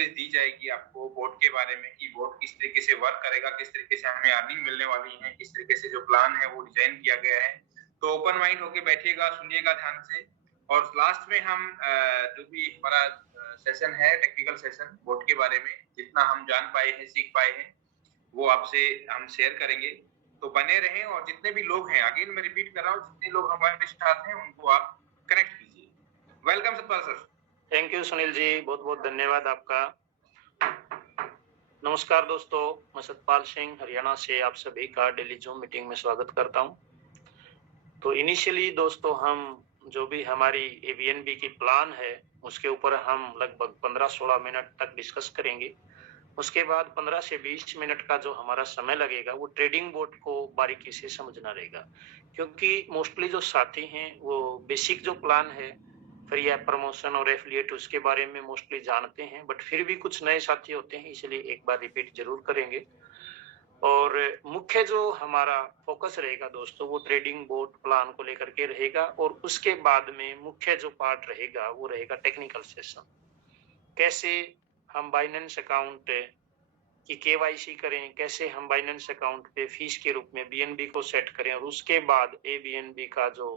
Knowledge दी जाएगी आपको boat के बारे में कि बोट किस तरीके से वर्क करेगा, किस तरीके से हमें अर्निंग मिलने वाली है, किस तरीके से जो प्लान है वो डिजाइन किया गया है। तो ओपन माइंड होके बैठिएगा, सुनिएगा ध्यान से। और लास्ट में हम जो भी हमारा सेशन है, टेक्निकल सेशन बोट के बारे में, जितना हम जान पाए हैं, सीख पाए हैं, वो आपसे हम शेयर करेंगे। तो बने रहें, और जितने भी लोग हैं, अगेन मैं रिपीट कर रहा हूँ, जितने लोग हमारे साथ हैं उनको आप कनेक्ट कीजिए। Welcome Satpal sir. Thank you Sunil ji, बहुत बहुत धन्यवाद आपका। नमस्कार दोस्तों, मैं सतपाल सिंह हरियाणा से आप सभी का डेली जूम मीटिंग में स्वागत करता हूं। तो इनिशियली दोस्तों, हम जो भी हमारी एबीएनबी की प्लान है उसके ऊपर हम लगभग 15-16 मिनट तक डिस्कस करेंगे। उसके बाद 15 से 20 मिनट का जो हमारा समय लगेगा वो ट्रेडिंग बोर्ड को बारीकी से समझना रहेगा, क्योंकि मोस्टली जो साथी हैं वो बेसिक जो प्लान है फ्री ऐप प्रमोशन और एफिलिएट उसके बारे में मोस्टली जानते हैं, बट फिर भी कुछ नए साथी होते हैं, इसलिए एक बार रिपीट जरूर करेंगे। और मुख्य जो हमारा फोकस रहेगा दोस्तों वो ट्रेडिंग बोर्ड प्लान को लेकर के रहेगा, और उसके बाद में मुख्य जो पार्ट रहेगा वो रहेगा टेक्निकल सेशन। कैसे हम बाइनेंस अकाउंट की केवाईसी करें, कैसे हम बाइनेंस अकाउंट पे फीस के रूप में बीएनबी को सेट करें, और उसके बाद एबीएनबी का जो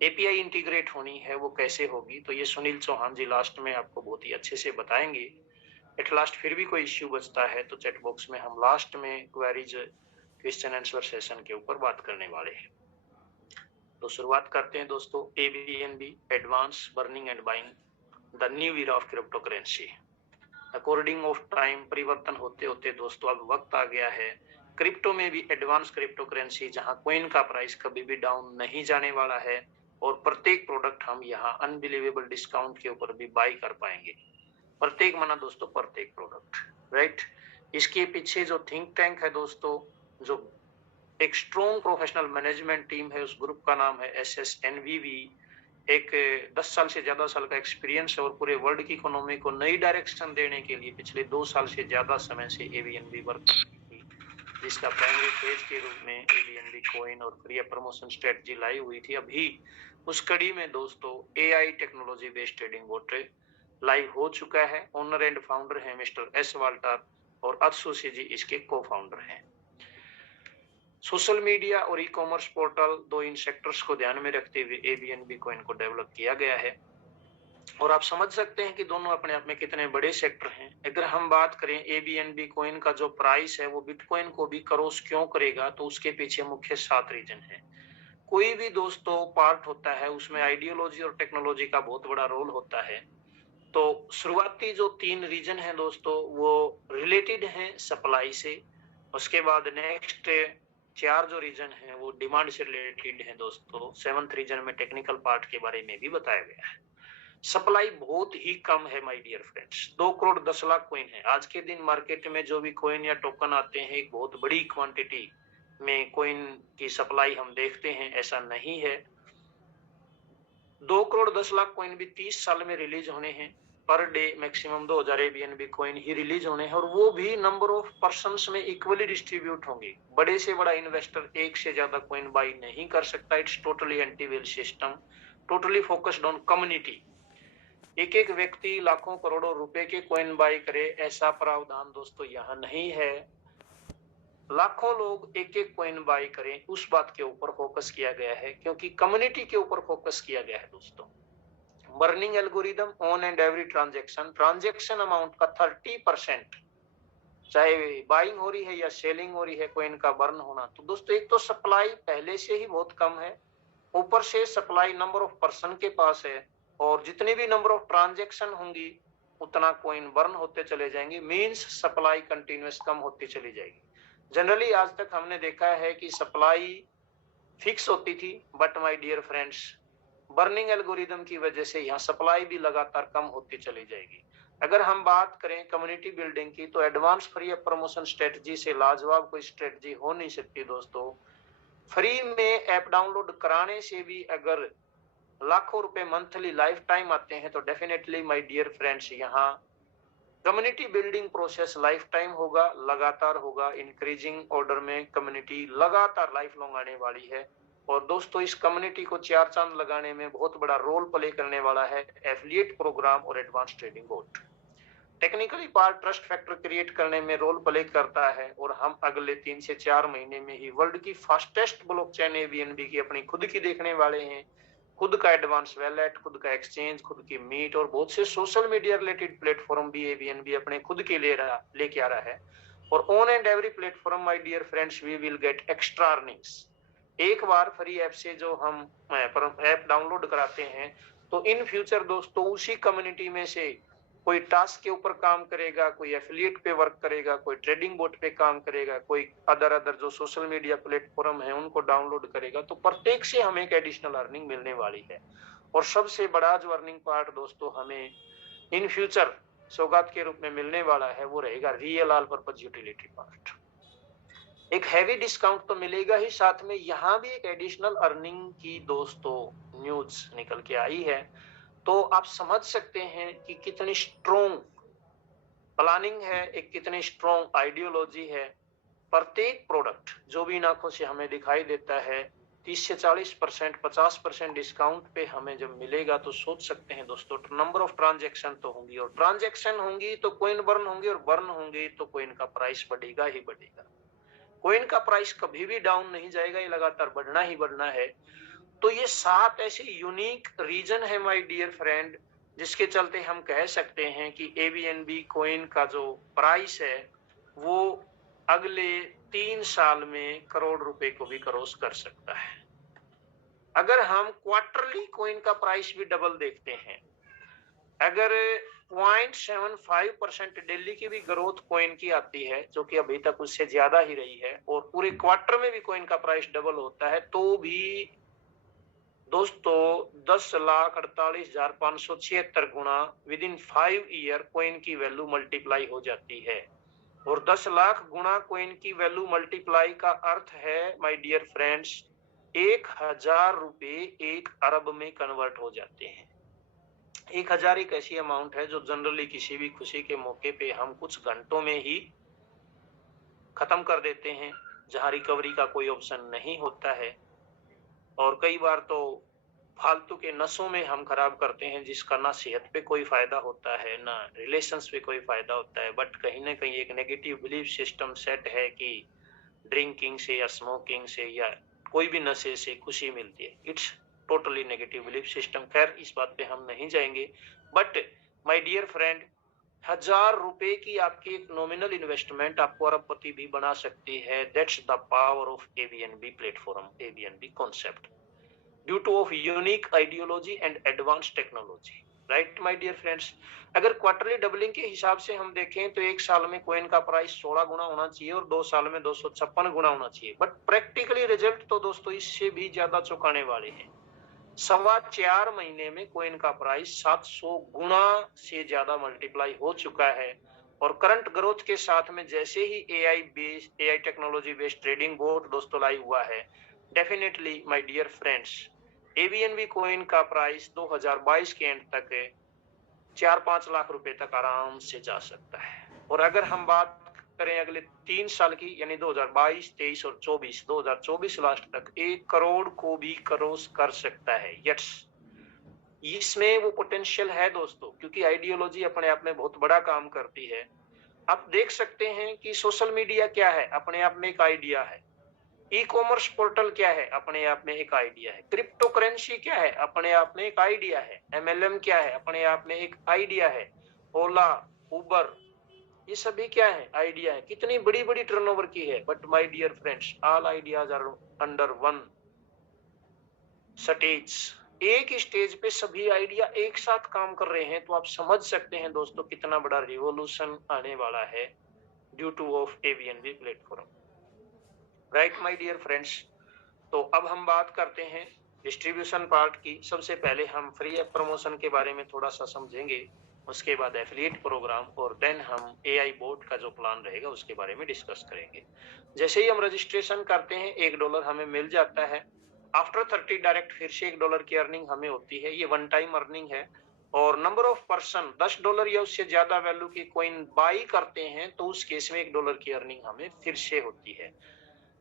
एपीआई इंटीग्रेट होनी है वो कैसे होगी, तो ये सुनील चौहान जी लास्ट में आपको बहुत ही अच्छे से बताएंगे। एट लास्ट फिर भी कोई इश्यू बचता है तो चैट बॉक्स में हम लास्ट में क्वेरीज क्वेश्चन आंसर सेशन के ऊपर बात करने वाले हैं। तो शुरुआत करते हैं दोस्तों, ABNB advance burning and buying the new era of crypto currency. According of time परिवर्तन होते होते दोस्तों अब वक्त आ गया है क्रिप्टो में भी एडवांस क्रिप्टो करेंसी, जहां कॉइन का प्राइस कभी भी डाउन नहीं जाने वाला है, और प्रत्येक प्रोडक्ट हम यहाँ अनबिलीवेबल डिस्काउंट के ऊपर भी बाई कर पाएंगे। प्रत्येक माना दोस्तों प्रत्येक प्रोडक्ट, राइट। इसके पीछे जो थिंक टैंक है दोस्तों, जो एक स्ट्रॉन्ग प्रोफेशनल मैनेजमेंट टीम है, उस ग्रुप का नाम है SSNVV। एक 10 साल से ज्यादा साल का एक्सपीरियंस है, और पूरे वर्ल्ड की इकोनॉमी को नई डायरेक्शन देने के लिए पिछले 2 साल से ज्यादा समय से एबीएनबी वर्क करती, जिसका प्राइमरी फेज के रूप में एबीएनबी कॉइन और फ्री प्रमोशन स्ट्रेटजी लाई हुई थी। अभी उस कड़ी में दोस्तों AI technology based trading boat live हो चुका है। ओनर एंड फाउंडर है मिस्टर एस वाल्टर, और अत्सुशी जी इसके को फाउंडर हैं। सोशल मीडिया और ई कॉमर्स पोर्टल, दो इन सेक्टर्स को ध्यान में रखते हुए एबीएनबी कॉइन को डेवलप किया गया है, और आप समझ सकते हैं कि दोनों अपने आप में कितने बड़े सेक्टर हैं। अगर हम बात करें एबीएनबी कॉइन का जो प्राइस है वो बिटकॉइन को भी क्रॉस क्यों करेगा, तो उसके पीछे मुख्य 7 रीजन है। कोई भी दोस्तों पार्ट होता है उसमें आइडियोलॉजी और टेक्नोलॉजी का बहुत बड़ा रोल होता है। तो शुरुआती जो 3 रीजन है दोस्तों वो रिलेटेड हैं सप्लाई से। उसके बाद नेक्स्ट 4 जो रीजन है वो डिमांड से रिलेटेड है दोस्तों। 7th रीजन में टेक्निकल पार्ट के बारे में भी बताया गया है। सप्लाई बहुत ही कम है my dear friends, 2 crore 10 lakh coin है। आज के दिन मार्केट में जो भी कॉइन या टोकन आते हैं एक बहुत बड़ी क्वांटिटी में कॉइन की सप्लाई हम देखते हैं, ऐसा नहीं है। 2 करोड़ 10 लाख कॉइन भी 30 साल में रिलीज होने हैं। पर डे मैक्सिमम 2000 एबीएनबी कॉइन ही रिलीज होने हैं, और वो भी नंबर ऑफ पर्सन्स में इक्वली डिस्ट्रीब्यूट होंगे। बड़े से बड़ा इन्वेस्टर एक से ज्यादा कॉइन बाई नहीं कर सकता। It's totally anti well system, totally focused on community. एक एक व्यक्ति लाखों करोड़ों रुपए के कॉइन बाई करे, ऐसा प्रावधान दोस्तों यहाँ नहीं है। लाखों लोग एक एक कॉइन बाई करें, उस बात के ऊपर फोकस किया गया है, क्योंकि कम्युनिटी के ऊपर फोकस किया गया है दोस्तों। Burning algorithm on and every transaction amount का 30%, चाहे बाइंग हो रही है या सेलिंग हो रही है, कॉइन का बर्न होना। तो दोस्तों एक तो सप्लाई पहले से ही बहुत कम है, ऊपर से सप्लाई नंबर ऑफ पर्सन के पास है, और जितने भी नंबर ऑफ ट्रांजैक्शन होंगी उतना कॉइन बर्न होते चले जाएंगे। मींस सप्लाई कंटिन्यूअस कम होती चली जाएगी। जनरली आज तक हमने देखा है कि सप्लाई फिक्स होती थी, but my dear friends burning algorithm की वजह से यहाँ सप्लाई भी लगातार कम होती चली जाएगी। अगर हम बात करें कम्युनिटी बिल्डिंग की, तो एडवांस फ्री प्रमोशन स्ट्रेटजी से लाजवाब कोई स्ट्रेटजी हो नहीं सकती दोस्तों। फ्री में ऐप डाउनलोड कराने से भी अगर लाखों रुपए मंथली लाइफ टाइम आते हैं, तो डेफिनेटली माय डियर फ्रेंड्स यहाँ community building process life time होगा, लगातार होगा। इंक्रीजिंग ऑर्डर में कम्युनिटी लगातार लाइफ लॉन्ग आने वाली है। और दोस्तों इस कम्युनिटी को 4 चांद लगाने में बहुत बड़ा रोल प्ले करने वाला है एफिलिएट प्रोग्राम और advance trading boat. Technically part trust factor create करने में रोल प्ले करता है और हम अगले 3 से 4 महीने में ही वर्ल्ड की फास्टेस्ट ब्लॉकचेन एबीएनबी की अपनी खुद की देखने वाले हैं। खुद का एडवांस वैलेट, खुद का एक्सचेंज, खुद की मीट और बहुत से सोशल मीडिया रिलेटेड प्लेटफॉर्म भी एबीएनबी अपने खुद के लेके आ रहा है। और on and every platform my dear friends we will get extra earnings. एक बार फ्री ऐप से जो हम ऐप डाउनलोड कराते हैं तो इन फ्यूचर दोस्तों उसी कम्युनिटी में से कोई टास्क के ऊपर काम करेगा, कोई एफिलिएट पे वर्क करेगा, कोई ट्रेडिंग बोट पे काम करेगा, कोई अदर जो सोशल मीडिया प्लेटफॉर्म है उनको डाउनलोड करेगा, तो प्रत्येक से हमें एक एडिशनल अर्निंग मिलने वाली है। और सबसे बड़ा जो अर्निंग पार्ट दोस्तों हमें इन फ्यूचर सौगात के रूप में मिलने वाला है वो रहेगा real all purpose utility part. एक हैवी डिस्काउंट तो मिलेगा ही, साथ में यहाँ भी एक एडिशनल अर्निंग की दोस्तों न्यूज निकल के आई है। तो आप समझ सकते हैं कि कितनी स्ट्रॉन्ग प्लानिंग है, एक कितनी स्ट्रॉन्ग आइडियोलॉजी है। प्रत्येक प्रोडक्ट जो भी आंखों से हमें दिखाई देता है 30 से 40%, 50% डिस्काउंट पे हमें जब मिलेगा तो सोच सकते हैं दोस्तों नंबर ऑफ ट्रांजैक्शन तो होंगी, और ट्रांजैक्शन होंगी तो कॉइन बर्न होंगे, और बर्न होंगे तो कॉइन का प्राइस बढ़ेगा ही बढ़ेगा। कॉइन का प्राइस कभी भी डाउन नहीं जाएगा, ये लगातार बढ़ना ही बढ़ना है। तो ये 7 ऐसे यूनिक रीजन है माय डियर फ्रेंड जिसके चलते हम कह सकते हैं कि एबीएनबी कॉइन का जो प्राइस है वो अगले 3 साल में करोड़ रुपए को भी क्रॉस कर सकता है। अगर हम क्वार्टरली कॉइन का प्राइस भी डबल देखते हैं, अगर 0.75% दिल्ली की भी ग्रोथ कॉइन की आती है जो कि अभी तक उससे ज्यादा ही रही है, और पूरे क्वार्टर में भी कॉइन का प्राइस डबल होता है, तो भी दोस्तों 10,48,576 गुना विद इन 5 ईयर कॉइन की वैल्यू मल्टीप्लाई हो जाती है। और 10 लाख गुना कॉइन की वैल्यू मल्टीप्लाई का अर्थ है माय डियर फ्रेंड्स 1,000 रुपए 1 अरब में कन्वर्ट हो जाते हैं। 1,000 एक ऐसी अमाउंट है जो जनरली किसी भी खुशी के मौके पे हम कुछ घंटों में ही खत्म कर देते हैं, जहां रिकवरी का कोई ऑप्शन नहीं होता है। और कई बार तो फालतू के नशों में हम खराब करते हैं जिसका ना सेहत पे कोई फायदा होता है ना रिलेशंस पे कोई फायदा होता है, बट कहीं ना कहीं एक नेगेटिव बिलीफ सिस्टम सेट है कि ड्रिंकिंग से या स्मोकिंग से या कोई भी नशे से खुशी मिलती है। It's totally negative belief system. खैर इस बात पे हम नहीं जाएंगे, बट माय डियर फ्रेंड 1,000 रुपए की आपकी एक नॉमिनल इन्वेस्टमेंट आपको अरबपति भी बना सकती है। That's the power of ABNB platform, ABNB concept, due to of unique ideology and advance technology. Right my dear friends, अगर क्वार्टरली डबलिंग के हिसाब से हम देखें तो 1 साल में कॉइन का प्राइस 16 गुना होना चाहिए और 2 साल में 256 गुना होना चाहिए, बट प्रैक्टिकली रिजल्ट तो दोस्तों इससे भी ज्यादा चौंकाने वाले हैं। 4.25 महीने में कॉइन का प्राइस 700 गुना से ज्यादा मल्टीप्लाई हो चुका है। और करंट ग्रोथ के साथ में जैसे ही AI technology based trading board दोस्तों लाई हुआ है, definitely my dear friends ABNB coin का प्राइस 2022 के एंड तक 4-5 लाख रुपए तक आराम से जा सकता है। और अगर हम बात करें अगले 3 साल की, यानी 2022, 23 और 24, 2024 लास्ट तक 1 करोड़ को भी क्रॉस कर सकता है। यस, इसमें वो पोटेंशियल है दोस्तों, क्योंकि आइडियोलॉजी अपने आप में बहुत बड़ा काम करती है। आप देख सकते हैं कि सोशल मीडिया क्या है, अपने आप में एक आइडिया है। ई कॉमर्स पोर्टल क्या है, अपने आप में एक आइडिया है। क्रिप्टो करेंसी क्या है, अपने आप में एक आइडिया है। एमएलएम क्या है, अपने आप में एक आइडिया है। ओला, उबर, ये सभी क्या है, आइडिया है। कितनी बड़ी बड़ी टर्नओवर की है, but my dear friends all ideas are under one stage. एक ही स्टेज पे सभी आइडिया एक साथ काम कर रहे हैं, तो आप समझ सकते हैं दोस्तों कितना बड़ा रिवॉल्यूशन आने वाला है due to of ABNB platform. Right my dear friends, तो अब हम बात करते हैं डिस्ट्रीब्यूशन पार्ट की। सबसे पहले हम फ्री ऐप प्रमोशन के बारे में थोड़ा सा समझेंगे, उसके बाद एफिलिएट प्रोग्राम, और देन हम एआई बोर्ड का जो प्लान रहेगा उसके बारे में डिस्कस करेंगे। जैसे ही हम रजिस्ट्रेशन करते हैं $1 हमें मिल जाता है। आफ्टर 30 डायरेक्ट फिर से $1 की अर्निंग हमें होती है। ये वन टाइम अर्निंग है। और नंबर ऑफ पर्सन $10 या उससे ज्यादा वैल्यू की कॉइन बाई करते हैं तो उस केस में $1 की अर्निंग हमें फिर से होती है।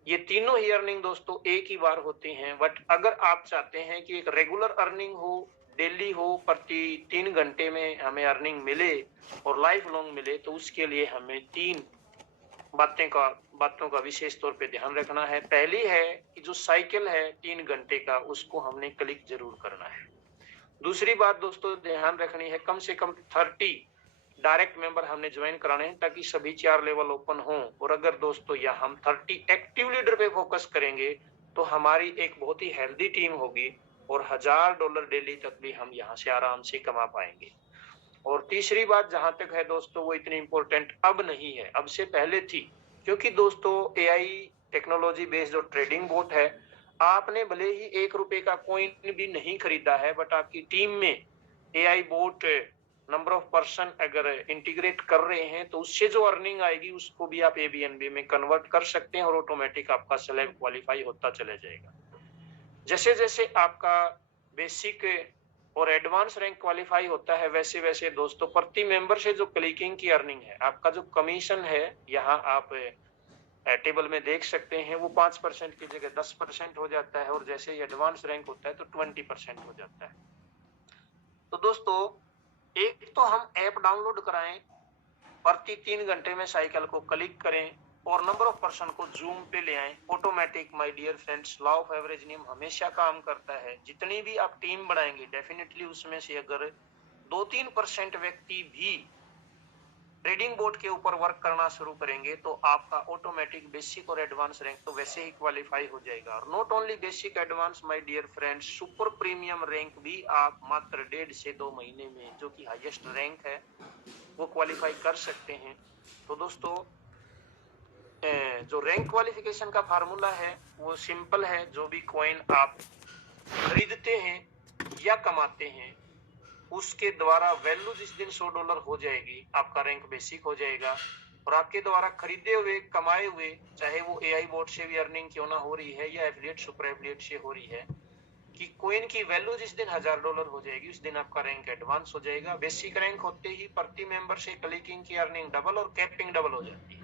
ये तीनों ही अर्निंग दोस्तों एक ही बार होती हैं, बट अगर आप चाहते हैं कि एक रेगुलर अर्निंग हो डेली हो, प्रति 3 घंटे में हमें अर्निंग मिले और लाइफ लॉन्ग मिले, तो उसके लिए हमें 3 बातों का विशेष तौर पे ध्यान रखना है। पहली है कि जो साइकिल है 3 घंटे का, उसको हमने क्लिक जरूर करना है। दूसरी बात दोस्तों ध्यान रखनी है, कम से कम 30 डायरेक्ट मेंबर हमने ज्वाइन कराने हैं ताकि सभी 4 लेवल ओपन हों। और अगर दोस्तों या हम 30 एक्टिव लीडर पे फोकस करेंगे तो हमारी एक बहुत ही हेल्दी टीम होगी और $1000 डेली तक भी हम यहाँ से आराम से कमा पाएंगे। और तीसरी बात जहां तक है दोस्तों, वो इतनी इंपॉर्टेंट अब नहीं है, अब से पहले थी, क्योंकि दोस्तों एआई टेक्नोलॉजी बेस्ड जो ट्रेडिंग बोट है, आपने भले ही ₹1 का कॉइन भी नहीं खरीदा है, बट आपकी टीम में AI boat number of person अगर इंटीग्रेट कर रहे हैं तो उससे जो अर्निंग आएगी उसको भी आप एबीएनबी में कन्वर्ट कर सकते हैं और ऑटोमेटिक आपका स्लैब क्वालिफाई होता चला जाएगा। जैसे जैसे आपका बेसिक और एडवांस रैंक क्वालिफाई होता है, वैसे वैसे दोस्तों प्रति मेंबर से जो क्लिकिंग की अर्निंग है, आपका जो कमीशन है, यहाँ आप टेबल में देख सकते हैं, वो 5% की जगह 10% हो जाता है और जैसे ही एडवांस रैंक होता है तो 20% हो जाता है। तो दोस्तों एक तो हम ऐप डाउनलोड कराएं, प्रति 3 घंटे में साइकिल को क्लिक करें और नंबर ऑफ पर्सन को जूम पे ले आए। Automatic my dear friends, law of average नियम हमेशा काम करता है। जितनी भी आप टीम बढ़ाएंगे, डेफिनेटली उसमें से अगर 2-3% व्यक्ति भी ट्रेडिंग बोर्ड के ऊपर वर्क करना शुरू करेंगे तो आपका ऑटोमेटिक बेसिक और एडवांस रैंक तो वैसे ही क्वालिफाई हो जाएगा। और not only basic advance my dear friends, super premium rank भी आप मात्र 1.5 से 2 महीने में, जो कि हाईएस्ट रैंक है, वो क्वालिफाई कर सकते हैं। तो दोस्तों जो रैंक क्वालिफिकेशन का फार्मूला है वो सिंपल है। जो भी कॉइन आप खरीदते हैं या कमाते हैं, उसके द्वारा वैल्यू जिस दिन $100 हो जाएगी, आपका रैंक बेसिक हो जाएगा। और आपके द्वारा खरीदे हुए, कमाए हुए, चाहे वो एआई बोर्ड से भी अर्निंग क्यों ना हो रही है या एफिलिएट सुपर एफिलिएट से हो रही है, कि कॉइन की वैल्यू जिस दिन $1000 हो जाएगी, उस दिन आपका रैंक एडवांस हो जाएगा। बेसिक रैंक होते ही प्रति मेंबर से क्लिकिंग की अर्निंग डबल और कैपिंग डबल हो जाती है।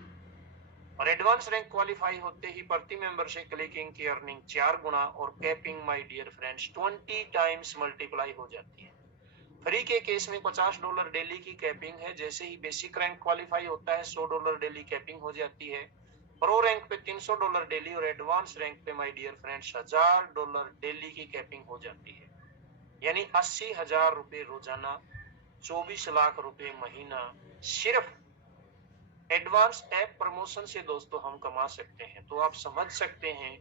और एडवांस रैंक क्वालिफाई होते ही प्रति मेंबर से क्लिकिंग की अर्निंग 4 गुना और capping my dear friends 20 times multiply हो जाती है। फ्री के केस में $50 डेली की कैपिंग है। जैसे ही बेसिक रैंक क्वालिफाई होता है, $100 डेली कैपिंग हो जाती है। प्रो रैंक पे $300 डेली और एडवांस रैंक पे माय डियर फ्रेंड्स $1000 डेली की कैपिंग हो जाती है। यानी 80,000 रुपए रोजाना, 24 लाख रुपए महीना, सिर्फ एडवांस ऐप प्रमोशन से दोस्तों हम कमा सकते हैं। तो आप समझ सकते हैं,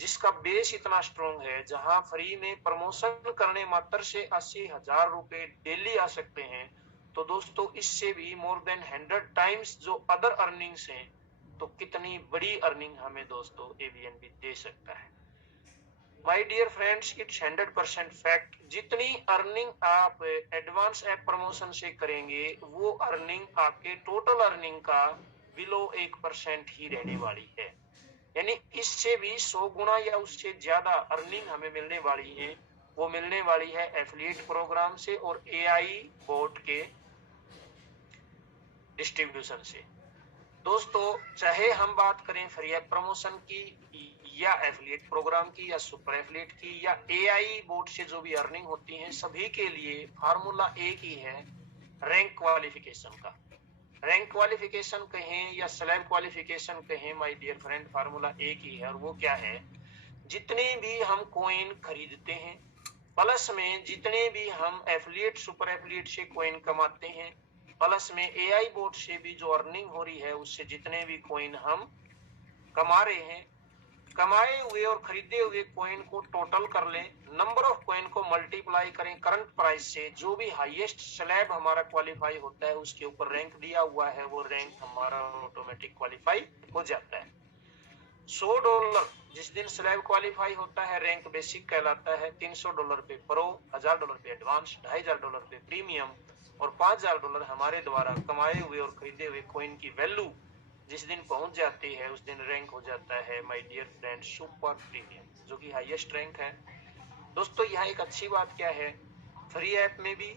जिसका बेस इतना स्ट्रॉन्ग है, जहां फ्री में प्रमोशन करने मात्र से 80,000 रुपए डेली आ सकते हैं, तो दोस्तों इससे भी मोर देन 100 टाइम्स जो अदर अर्निंग्स हैं, तो कितनी बड़ी अर्निंग हमें दोस्तों एबीएनबी दे सकता है। My dear friends, it's 100% fact, जितनी अर्निंग आप एडवांस ऐप प्रमोशन से करेंगे, वो अर्निंग आपके टोटल अर्निंग का बिलो 1% ही रहने वाली है। यानी इससे भी 100 गुना या उससे ज्यादा अर्निंग हमें मिलने वाली है। वो मिलने वाली है एफिलिएट प्रोग्राम से और एआई बोट के डिस्ट्रीब्यूशन से। दोस्तों चाहे हम बात करें फ्री ऐप प्रमोशन की या एफिलिएट प्रोग्राम की या सुपर एफिलिएट की या एआई बोर्ड से जो भी अर्निंग होती है, सभी के लिए फार्मूला एक ही है, रैंक क्वालिफिकेशन का। रैंक क्वालिफिकेशन कहें या स्लैब क्वालिफिकेशन कहें, माय डियर फ्रेंड, फार्मूला एक ही है। और वो क्या है, जितने भी हम कॉइन खरीदते हैं, प्लस में जितने भी हम एफिलिएट सुपर एफिलिएट से कॉइन कमाते हैं, प्लस में एआई बोर्ड से भी जो अर्निंग हो रही है, उससे जितने भी कॉइन हम कमा रहे हैं, कमाए हुए और खरीदे हुए कॉइन को टोटल कर लें, नंबर ऑफ कॉइन को मल्टीप्लाई करें करंट प्राइस से, जो भी हाईएस्ट स्लैब हमारा क्वालिफाई होता है उसके ऊपर रैंक दिया हुआ है, वो रैंक हमारा ऑटोमेटिक क्वालिफाई हो जाता है। $100 जिस दिन स्लैब क्वालिफाई होता है, रैंक बेसिक कहलाता है। $300 पे प्रो, $1000 पे एडवांस, $2500 पे प्रीमियम और $5000 हमारे द्वारा कमाए हुए और खरीदे हुए कॉइन की वैल्यू जिस दिन पहुंच जाती है, उस दिन रैंक हो जाता है my dear friend super premium, जो कि हाईएस्ट रैंक है। दोस्तों यहाँ एक अच्छी बात क्या है, फ्री ऐप में भी,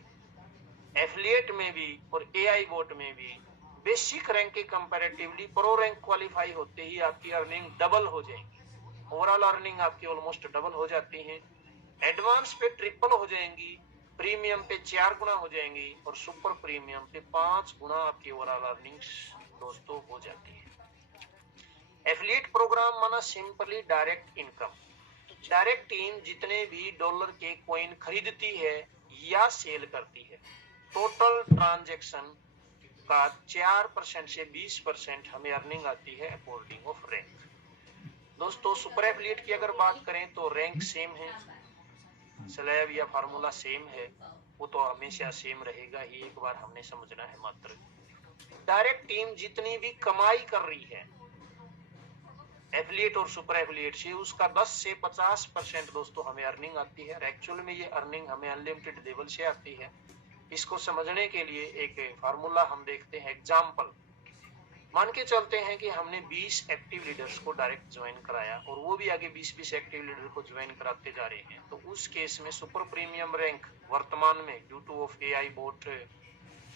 एफिलिएट में भी और एआई बोट में भी बेसिक रैंक के कंपैरेटिवली प्रो रैंक क्वालिफाई होते ही आपकी अर्निंग डबल हो जाएगी। ओवरऑल अर्निंग आपकी ऑलमोस्ट डबल हो जाती है, एडवांस पे ट्रिपल हो जाएंगी प्रीमियम पे 4 गुना हो जाएंगी और सुपर प्रीमियम पे 5 गुना आपकी ओवरऑल अर्निंग्स दोस्तों हो जाती है। एफिलिएट प्रोग्राम माना simply direct income. Direct team जितने भी डॉलर के कॉइन खरीदती है या सेल करती है, टोटल ट्रांजैक्शन का 4% से 20% हमें अर्निंग आती है अकॉर्डिंग ऑफ रैंक। दोस्तों सुपर एफिलिएट की अगर बात करें तो रैंक सेम है, स्लैब या फार्मूला सेम है, वो तो हमेशा सेम रहेगा ही, एक बार हमने समझना है मात्र। डायरेक्ट टीम जितनी भी कमाई कर रही है एफिलिएट और सुपर एफिलिएट से, उसका 10 से 50% दोस्तों हमें अर्निंग आती है। एक्चुअल में ये अर्निंग हमें अनलिमिटेड लेवल से आती है। इसको समझने के लिए एक फार्मूला हम देखते हैं। एग्जाम्पल मान के चलते हैं कि हमने 20 एक्टिव लीडर्स को डायरेक्ट ज्वाइन कराया और वो भी आगे 20-20 एक्टिव लीडर को ज्वाइन कराते जा रहे हैं, तो उस केस में सुपर प्रीमियम रैंक वर्तमान में due to of AI bot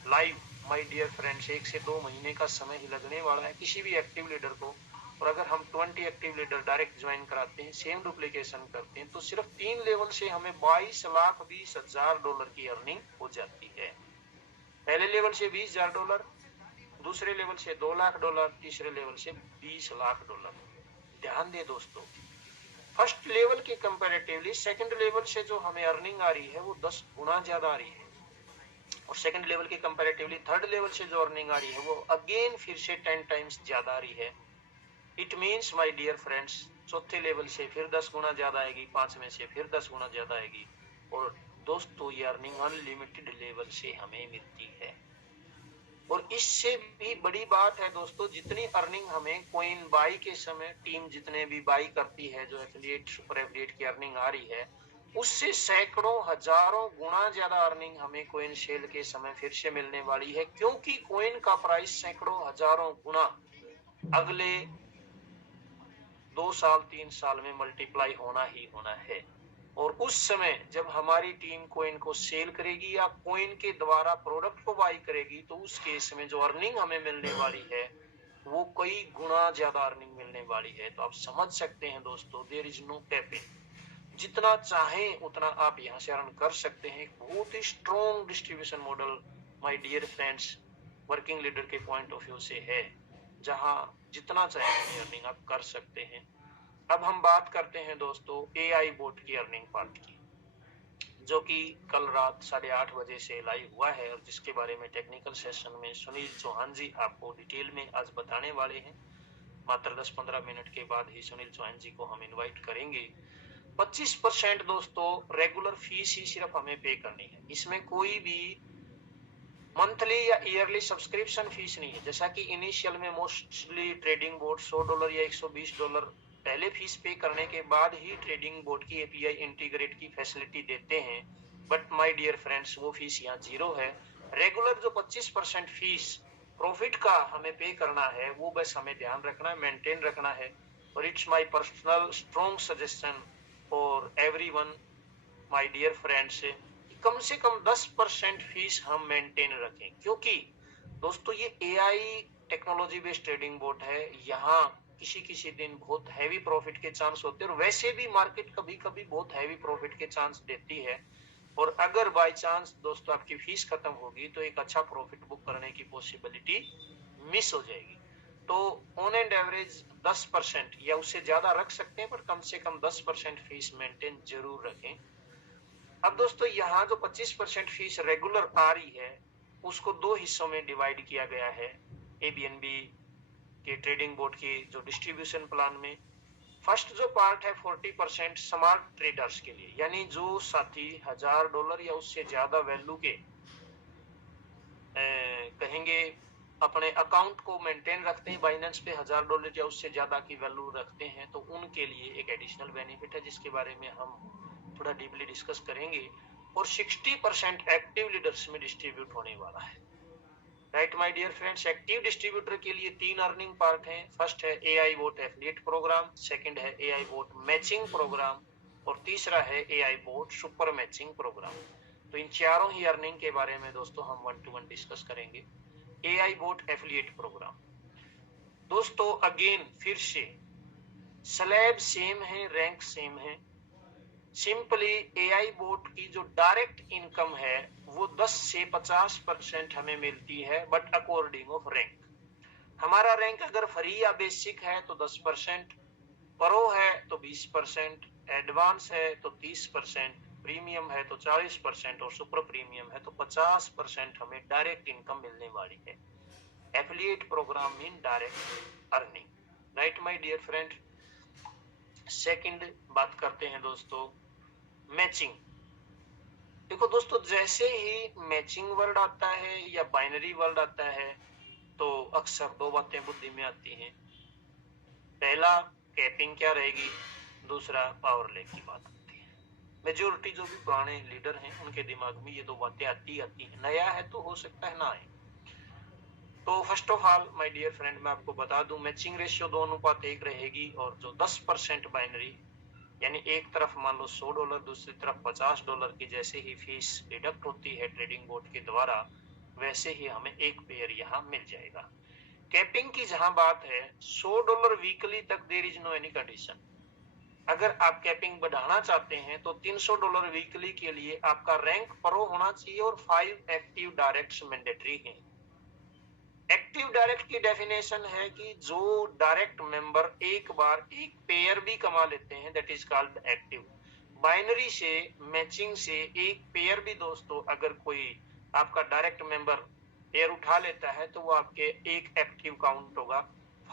live my dear friends 1 से 2 महीने का समय ही लगने वाला है किसी भी एक्टिव लीडर को। और अगर हम 20 एक्टिव लीडर डायरेक्ट ज्वाइन कराते हैं, सेम डुप्लीकेशन करते हैं, तो सिर्फ 3 लेवल से हमें $22,20,000 की अर्निंग हो जाती है। पहले लेवल से $20,000, दूसरे लेवल से $2,00,000, तीसरे लेवल से $20,00,000। ध्यान दे दोस्तों, फर्स्ट लेवल के कंपैरेटिवली सेकंड लेवल से जो हमें अर्निंग आ रही है वो 10 गुना ज्यादा आ रही है, और सेकंड लेवल के कंपैरेटिवली थर्ड लेवल से जो अर्निंग आ रही है वो अगेन फिर से 10 टाइम्स ज्यादा आ रही है। It means my dear friends, चौथे लेवल से फिर 10 गुना ज्यादा आएगी, 5वें से फिर 10 गुना ज्यादा आएगी, और दोस्तों ये अर्निंग अनलिमिटेड लेवल से हमें मिलती है। और इससे भी बड़ी बात है दोस्तों, जितनी अर्निंग हमें कॉइन बाई के समय टीम जितने भी बाई करती है, जो एफिलिएट सुपर एफिलिएट की अर्निंग आ रही है, उससे सैकड़ों हजारों गुना ज्यादा अर्निंग हमें कॉइन सेल के समय फिर से मिलने वाली है, क्योंकि कॉइन का प्राइस सैकड़ों हजारों गुना अगले 2 साल 3 साल में मल्टीप्लाई होना ही होना है। और उस समय जब हमारी टीम कॉइन को सेल करेगी या कॉइन के द्वारा प्रोडक्ट को बाई करेगी, तो उस केस में जो अर्निंग हमें मिलने वाली है वो कई गुना ज्यादा अर्निंग मिलने वाली है। तो आप समझ सकते हैं दोस्तों, देयर इज नो कैपिंग, जितना चाहें उतना आप यहाँ से अर्न कर सकते हैं। बहुत ही strong distribution model my dear friends working leader के पॉइंट ऑफ व्यू से है, जहां जितना चाहे अर्निंग आप कर सकते हैं। अब हम बात करते हैं दोस्तों एआई बोट की अर्निंग पार्ट की, जो कि कल रात 8:30 बजे से लाइव हुआ है और जिसके बारे में टेक्निकल सेशन में सुनील चौहान जी आपको डिटेल में आज बताने वाले हैं। मात्र 10-15 मिनट के बाद ही सुनील चौहान जी को हम इनवाइट करेंगे। 25% दोस्तों रेगुलर फीस ही सिर्फ हमें पे करनी है, इसमें कोई भी मंथली या ईयरली सब्सक्रिप्शन फीस नहीं है। जैसा कि इनिशियल में मोस्टली ट्रेडिंग बोर्ड $100 या $120 पहले फीस पे करने के बाद ही ट्रेडिंग बोर्ड की एपीआई इंटीग्रेट की फैसिलिटी देते हैं, बट माय डियर फ्रेंड्स वो फीस यहाँ 0 है। रेगुलर जो 25% फीस प्रॉफिट का हमें पे करना है वो बस हमें ध्यान रखना है, मेंटेन रखना है। और it's my personal strong suggestion for everyone my dear friends, कम से कम 10% फीस हम मेंटेन रखें, क्योंकि दोस्तों ये AI technology based trading board है। यहाँ किसी दिन बहुत हैवी प्रॉफिट के चांस होते हैं, और वैसे भी मार्केट कभी कभी बहुत हैवी प्रॉफिट के चांस देती है। और अगर बाय चांस दोस्तों आपकी फीस खत्म होगी तो एक अच्छा प्रॉफिट बुक करने की पॉसिबिलिटी मिस हो जाएगी। तो ऑन एंड एवरेज 10% या उससे ज्यादा रख सकते हैं, पर कम से कम 10% फीस मेंटेन जरूर रखें। अब दोस्तों यहाँ जो 25% फीस रेगुलर आ रही है उसको 2 हिस्सों में डिवाइड किया गया है एबीएनबी के ट्रेडिंग बोर्ड की जो डिस्ट्रीब्यूशन प्लान में। फर्स्ट जो पार्ट है 40% स्मार्ट ट्रेडर्स के लिए, यानी जो साथी $1,000 या उससे ज्यादा वैल्यू के कहेंगे अपने अकाउंट को मेंटेन रखते हैं, बाइनेंस पे $1,000 या उससे ज्यादा की वैल्यू रखते हैं, तो उनके लिए एक एडिशनल बेनिफिट है जिसके बारे में हम थोड़ा डीपली डिस्कस करेंगे। और 60% एक्टिव लीडर्स में डिस्ट्रीब्यूट होने वाला है। Right my dear friends, active distributor के लिए 3 अर्निंग पार्ट हैं। फर्स्ट है AI bot affiliate program, second है एआई बोट मैचिंग प्रोग्राम, और तीसरा है AI bot super matching program. तो इन चारों ही अर्निंग के बारे में दोस्तों हम 1-to-1 डिस्कस करेंगे। एआई बोट एफिलिएट प्रोग्राम दोस्तों अगेन फिर से स्लैब सेम है, रैंक सेम है, सिंपली एआई बोट की जो डायरेक्ट इनकम है वो 10 से 50% हमें मिलती है, बट अकॉर्डिंग ऑफ रैंक। हमारा रैंक अगर फ्री या बेसिक है तो 10%, प्रो है तो 20%, एडवांस है तो 30%, प्रीमियम है तो 40% और सुपर प्रीमियम है तो 50% हमें डायरेक्ट इनकम मिलने वाली है। Affiliate program mean direct earning, right my dear friend. Second बात करते हैं दोस्तों मैचिंग। देखो दोस्तों, जैसे ही मैचिंग वर्ड आता है या बाइनरी वर्ड आता है तो अक्सर दो बातें बुद्धि में आती हैं। पहला, कैपिंग क्या रहेगी, दूसरा पावर लेग की बात आती है। मेजोरिटी जो भी पुराने लीडर हैं उनके दिमाग में ये दो बातें आती हैं। नया है तो हो सकता है ना आए। तो first of all my dear friend, मैं आपको बता दूं मैचिंग रेशियो 2:1 रहेगी, और जो 10% बाइनरी यानी एक तरफ मान लो $100, दूसरी तरफ $50 की जैसे ही फीस डिडक्ट होती है ट्रेडिंग बोर्ड के द्वारा, वैसे ही हमें एक पेयर यहाँ मिल जाएगा। कैपिंग की जहां बात है, $100 वीकली तक there is no any condition. अगर आप कैपिंग बढ़ाना चाहते हैं तो $300 वीकली के लिए आपका रैंक प्रो होना चाहिए और 5 एक्टिव डायरेक्ट्स मैंडेटरी हैं। एक्टिव डायरेक्ट की डेफिनेशन है कि जो डायरेक्ट मेंबर एक बार एक पेयर भी कमा लेते हैं, that is called active. Binary से मैचिंग से एक पेयर भी दोस्तों अगर कोई आपका डायरेक्ट मेंबर पेयर उठा लेता है तो वो आपके एक एक्टिव काउंट होगा।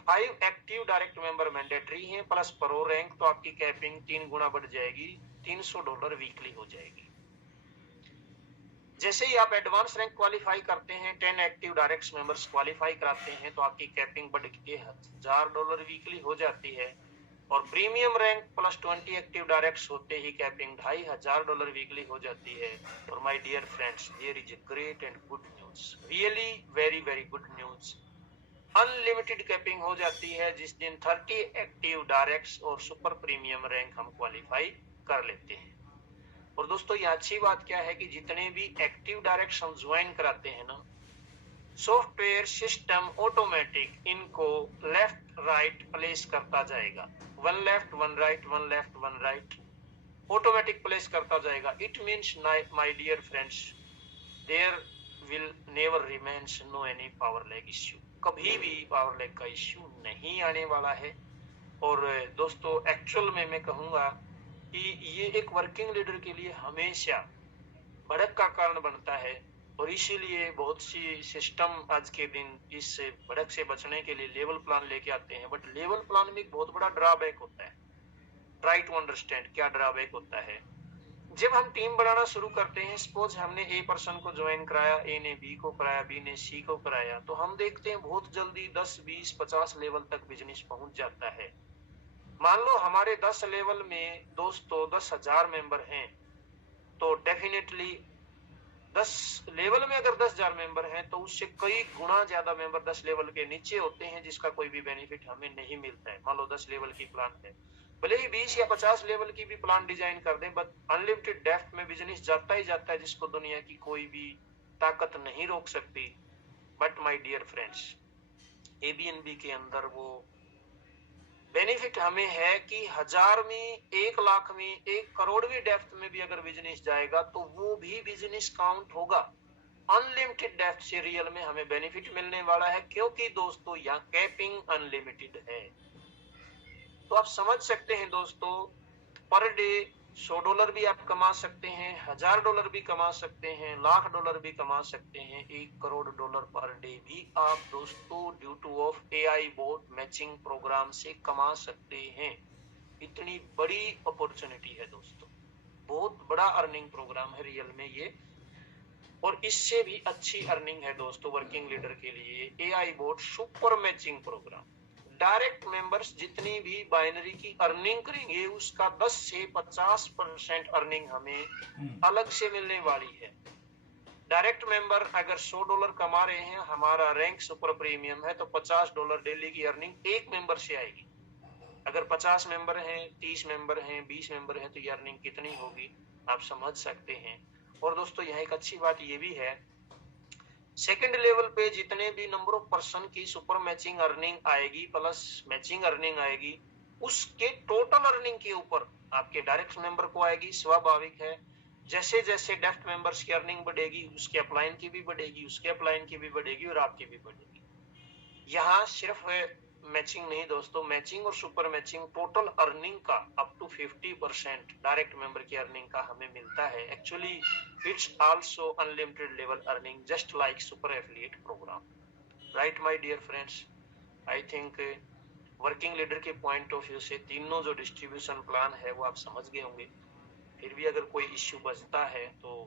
5 एक्टिव डायरेक्ट मेंबर मैंडेटरी हैं प्लस प्रो रैंक, तो आपकी कैपिंग 3 गुना बढ़ जाएगी, $300 वीकली हो जाएगी। जैसे ही आप एडवांस रैंक क्वालिफाई करते हैं, 10 एक्टिव डायरेक्ट मेंबर्स क्वालिफाई कराते हैं तो आपकी कैपिंग बढ़ के $1000 वीकली हो जाती है, और premium rank plus 20 active directs होते ही कैपिंग $2500 वीकली हो जाती है। और my dear friends, there is a great and good news, really very very good news. Unlimited capping हो जाती है जिस दिन 30 एक्टिव डायरेक्ट्स और सुपर प्रीमियम रैंक हम क्वालिफाई कर लेते हैं। और दोस्तों ये अच्छी बात क्या है कि जितने भी एक्टिव डायरेक्ट्स हम ज्वाइन कराते हैं ना, सॉफ्टवेयर सिस्टम ऑटोमेटिक इनको लेफ्ट राइट प्लेस करता जाएगा, 1 left 1 right 1 left 1 right automatic place करता जाएगा। It means my dear friends, there will never remains no any power leg issue, कभी भी पावर लेग का इश्यू नहीं आने वाला है। और दोस्तों एक्चुअल में मैं कहूंगा कि ये एक वर्किंग लीडर के लिए हमेशा भड़क का कारण बनता है, और इसीलिए बहुत सी सिस्टम आज के दिन इस भड़क से बचने के लिए लेवल प्लान लेके आते हैं। बट लेवल प्लान में एक बहुत बड़ा ड्रॉबैक होता है। ट्राई टू अंडरस्टैंड क्या ड्रॉबैक होता है। जब हम टीम बनाना शुरू करते हैं, सपोज हमने ए पर्सन को ज्वाइन कराया, ए ने बी को कराया, बी ने सी को कराया, तो हम देखते हैं बहुत जल्दी 10 20 50 लेवल तक बिजनेस पहुंच जाता है। मान लो हमारे 10 लेवल में दोस्तों 10,000 मेंबर हैं, तो डेफिनेटली 10 लेवल में अगर 10,000 मेंबर हैं तो उससे कई गुना ज्यादा मेंबर 10 लेवल के नीचे होते हैं जिसका कोई भी बेनिफिट हमें नहीं मिलता है। मान लो 10 लेवल की प्लान है, भले ही 20 या 50 लेवल की भी प्लान डिजाइन कर दें, बट अनलिमिटेड डेप्थ में बिजनेस जाता ही जाता है जिसको दुनिया की कोई भी ताकत नहीं रोक सकती। बट माय डियर फ्रेंड्स, एबीएनबी के अंदर वो बेनिफिट हमें है कि 1000 में, 1 लाख में, 1 करोड़वीं डेप्थ में भी अगर बिजनेस जाएगा तो वो भी बिजनेस काउंट होगा। अनलिमिटेड डेप्थ से रियल में हमें बेनिफिट मिलने वाला है, क्योंकि दोस्तों यहाँ कैपिंग अनलिमिटेड है। तो आप समझ सकते हैं दोस्तों, पर डे $100 भी आप कमा सकते हैं, $1000 भी कमा सकते हैं, $1,00,000 भी कमा सकते हैं, $1 करोड़ पर डे भी आप दोस्तों due to of AI bot matching program से कमा सकते हैं। इतनी बड़ी अपॉर्चुनिटी है दोस्तों, बहुत बड़ा अर्निंग प्रोग्राम है रियल में ये, और इससे भी अच्छी अर्निंग है दोस्तों वर्किंग लीडर के लिए AI bot super matching program. Direct members जितनी भी बाइनरी की अर्निंग करेंगे उसका 10 से 50% अर्निंग हमें अलग से मिलने वाली है। डायरेक्ट मेंबर अगर $100 कमा रहे हैं, हमारा रैंक सुपर प्रीमियम है, तो $50 डेली की अर्निंग एक मेंबर से आएगी। अगर 50 मेंबर हैं, 30 मेंबर हैं, 20 मेंबर हैं, तो ये अर्निंग कितनी होगी आप समझ सकते हैं। और दोस्तों यहाँ एक अच्छी बात ये भी है, सेकंड लेवल पे जितने भी नंबर ऑफ पर्सन की सुपर मैचिंग अर्निंग आएगी प्लस मैचिंग अर्निंग आएगी, उसके टोटल अर्निंग के ऊपर आपके डायरेक्ट मेंबर को आएगी, स्वाभाविक है। जैसे जैसे डेफ्ट मेंबर्स की अर्निंग बढ़ेगी, उसके अपलाइन की भी बढ़ेगी, उसके अपलाइन की भी बढ़ेगी और आपकी भी बढ़ेगी। यहाँ सिर्फ मैचिंग नहीं दोस्तों, मैचिंग और सुपर मैचिंग टोटल अर्निंग का अप टू 50% डायरेक्ट मेंबर की अर्निंग का हमें मिलता है। Actually it's also unlimited level earning just like super affiliate program, right my dear friends. I think working leader के पॉइंट ऑफ व्यू से तीनों जो डिस्ट्रीब्यूशन प्लान है वो आप समझ गए होंगे। फिर भी अगर कोई इश्यू बचता है तो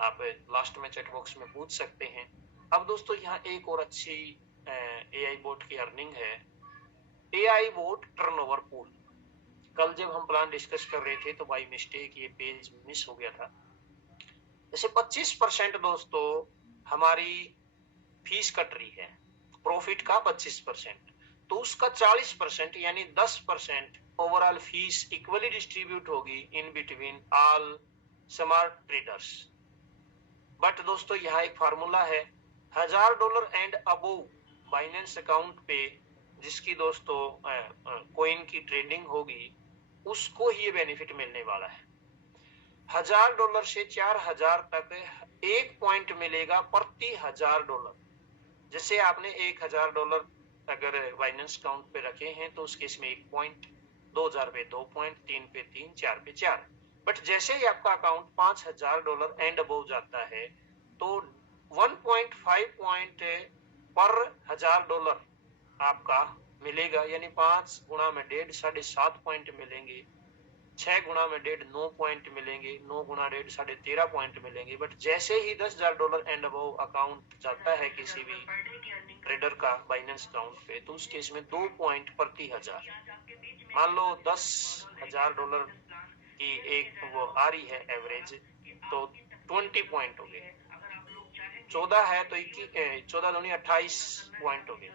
आप लास्ट में चैट बॉक्स में पूछ सकते हैं। अब दोस्तों यहाँ एक और अच्छी एआई बोट की अर्निंग है, एआई बोट टर्नओवर पूल। कल जब हम प्लान डिस्कस कर रहे थे तो बाय मिस्टेक ये पेज मिस हो गया था। जैसे 25% दोस्तों हमारी फीस कट रही है, प्रॉफिट का 25%, तो उसका 40% यानी 10% ओवरऑल फीस इक्वली डिस्ट्रीब्यूट होगी in between all smart traders. But दोस्तों यहाँ एक फार्मूला है, $1000 एंड अबोव बाइनेंस अकाउंट पे जिसकी दोस्तों कॉइन की ट्रेडिंग होगी उसको ही ये बेनिफिट मिलने वाला है। $1000 से 4000 तक 1 पॉइंट मिलेगा प्रति $1000। जैसे आपने $1000 अगर बाइनेंस अकाउंट पे रखे हैं तो उस केस में 1 पॉइंट, 2000 पे 2 पॉइंट, 3 पे 3, 4 पे 4। बट जैसे ही आपका अकाउंट $5000 एंड अबव जाता है तो 1.5 पॉइंट पर $1000 आपका मिलेगा, यानी 5 गुणा में 1.5 7.5 पॉइंट मिलेंगे, 6 गुणा में 1.5 9 पॉइंट मिलेंगे, 9 गुणा 1.5 13.5 पॉइंट मिलेंगे। बट जैसे ही $10,000 एंड अबव अकाउंट जाता है किसी भी ट्रेडर का बाइनेंस अकाउंट पे तो उस केस में 2 पॉइंट प्रति 1000। मान लो $10,000 की एक वो आ रही है एवरेज, तो 20 पॉइंट हो गए, 14 है तो 14 दूनी 28 पॉइंट हो गए।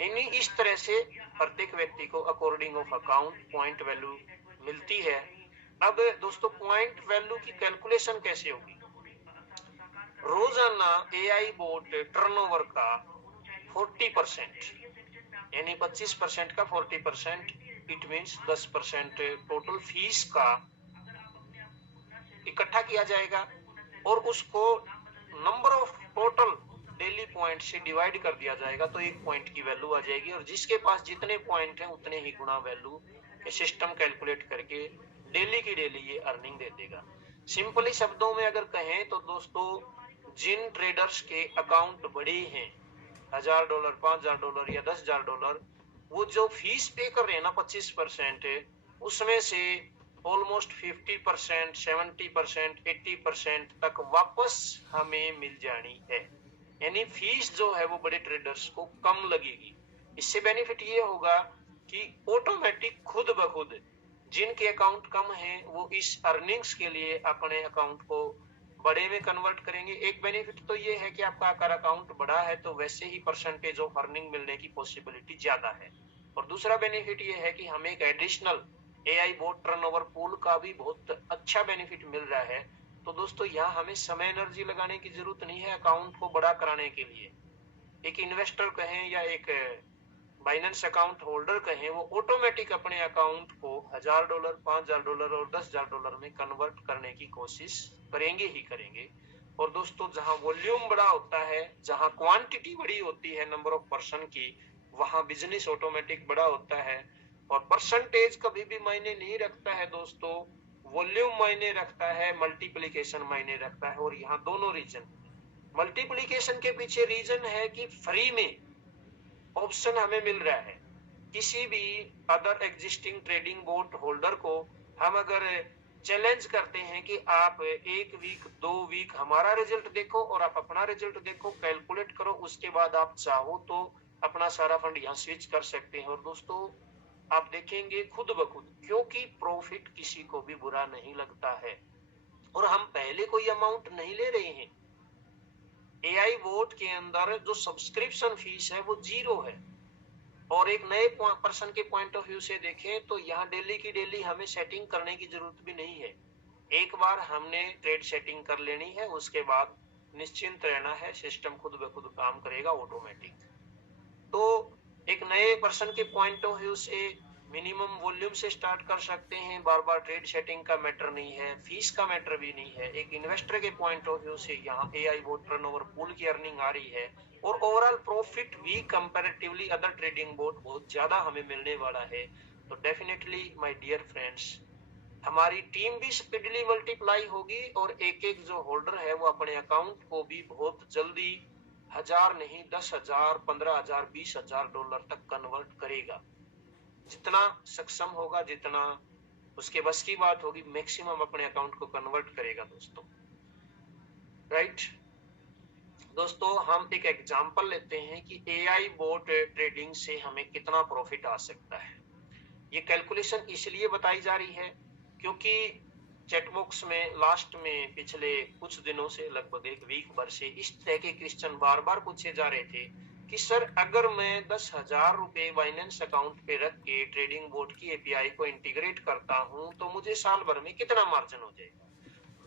यानी इस तरह से प्रत्येक व्यक्ति को according of account point value मिलती है। अब दोस्तों पॉइंट वैल्यू की कैलकुलेशन कैसे होगी? रोजाना एआई बोट टर्नओवर का 40% यानी 25% का 40%, इट मीन्स 10% टोटल फीस का इकट्ठा किया जाएगा और उसको number of total daily point से डिवाइड कर दिया जाएगा तो 1 पॉइंट की वैल्यू आ जाएगी और जिसके पास जितने पॉइंट हैं उतने ही गुना वैल्यू सिस्टम कैलकुलेट करके डेली की डेली ये अर्निंग दे देगा। सिंपली शब्दों में अगर कहें तो दोस्तों जिन ट्रेडर्स के अकाउंट बड़े हैं $1000, $5000 या $10,000, वो जो फीस पे कर रहे हैं ना 25%, उसमें से ऑलमोस्ट 50%, 70%, 80% तक वापस हमें मिल जानी है। यानी फीस जो है वो बड़े ट्रेडर्स को कम लगेगी। इससे बेनिफिट ये होगा कि ऑटोमेटिक खुद ब खुद जिनके अकाउंट कम हैं वो इस अर्निंग्स के लिए अपने अकाउंट को बड़े में कन्वर्ट करेंगे। एक बेनिफिट तो ये है कि आपका अगर अकाउंट बड़ा है तो वैसे ही परसेंटेज ऑफ अर्निंग मिलने की पॉसिबिलिटी ज्यादा है। और दूसरा बेनिफिट ये है कि हमें एक additional AI boat turnover pool का भी बहुत अच्छा बेनिफिट मिल रहा है। तो दोस्तों यहाँ हमें समय एनर्जी लगाने की जरूरत नहीं है अकाउंट को बड़ा कराने के लिए। एक इन्वेस्टर कहें या एक बाइनेंस अकाउंट होल्डर कहें, वो ऑटोमेटिक अपने अकाउंट को $1000, $5000 और $10,000 में कन्वर्ट करने की कोशिश करेंगे ही करेंगे। और दोस्तों जहां वॉल्यूम बड़ा होता है, जहां क्वांटिटी बड़ी होती है नंबर ऑफ पर्सन की, वहां बिजनेस ऑटोमेटिक बड़ा होता है। और परसेंटेज कभी भी मायने नहीं रखता है दोस्तों, वॉल्यूम मायने रखता है, मल्टीप्लिकेशन मायने रखता है। और यहाँ दोनों रीजन, मल्टीप्लिकेशन के पीछे रीजन है कि फ्री में ऑप्शन हमें मिल रहा है। किसी भी other existing trading boat holder को हम अगर चैलेंज करते हैं कि आप 1 वीक 2 वीक हमारा रिजल्ट देखो और आप अपना रिजल्ट देखो, कैलकुलेट करो, उसके बाद आप चाहो तो अपना सारा फंड यहाँ स्विच कर सकते हैं। और दोस्तों आप देखेंगे खुद ब खुद, क्योंकि प्रॉफिट किसी को भी बुरा नहीं लगता है और हम पहले कोई अमाउंट नहीं ले रहे हैं। एआई बोट के अंदर जो सब्सक्रिप्शन फीस है वो 0 है। और एक नए पर्सन के पॉइंट ऑफ व्यू से देखें तो यहाँ डेली की डेली हमें सेटिंग करने की जरूरत भी नहीं है। एक बार हमने ट्रेड सेटिंग कर लेनी है, उसके बाद निश्चिंत रहना है, सिस्टम खुद ब खुद काम करेगा ऑटोमेटिक। तो एक नए पर्सन के पॉइंट ऑफ व्यू से मिनिमम वॉल्यूम से स्टार्ट कर सकते हैं, बार बार ट्रेड सेटिंग का मैटर नहीं है, फीस का मैटर भी नहीं है। एक इन्वेस्टर के पॉइंट ऑफ व्यू से यहाँ एआई बोट टर्नओवर पूल की अर्निंग आ रही है और ओवरऑल प्रॉफिट भी कंपैरेटिवली अदर ट्रेडिंग बोट बहुत ज्यादा हमें मिलने वाला है। तो डेफिनेटली माय डियर फ्रेंड्स, हमारी टीम भी स्पीडली मल्टीप्लाई होगी और एक एक जो होल्डर है वो अपने अकाउंट को भी बहुत जल्दी 1000 नहीं 10,000, 15,000, 20,000 डॉलर तक कन्वर्ट करेगा। जितना सक्षम होगा, जितना उसके बस की बात होगी, मैक्सिमम अपने अकाउंट को कन्वर्ट करेगा दोस्तों। राइट दोस्तों, हम एक एग्जांपल लेते हैं कि एआई बोट ट्रेडिंग से हमें कितना प्रॉफिट आ सकता है। ये कैलकुलेशन इसलिए बताई जा रही है क्योंकि चैटबॉक्स में लास्ट में पिछले कुछ दिनों से, लगभग एक वीक भर से, इस तरह के क्वेश्चन बार बार पूछे जा रहे थे कि सर अगर मैं 10,000 रुपए बाइनेंस अकाउंट पे रख के ट्रेडिंग बोट की एपीआई को इंटीग्रेट करता हूं तो मुझे साल भर में कितना मार्जिन हो जाएगा,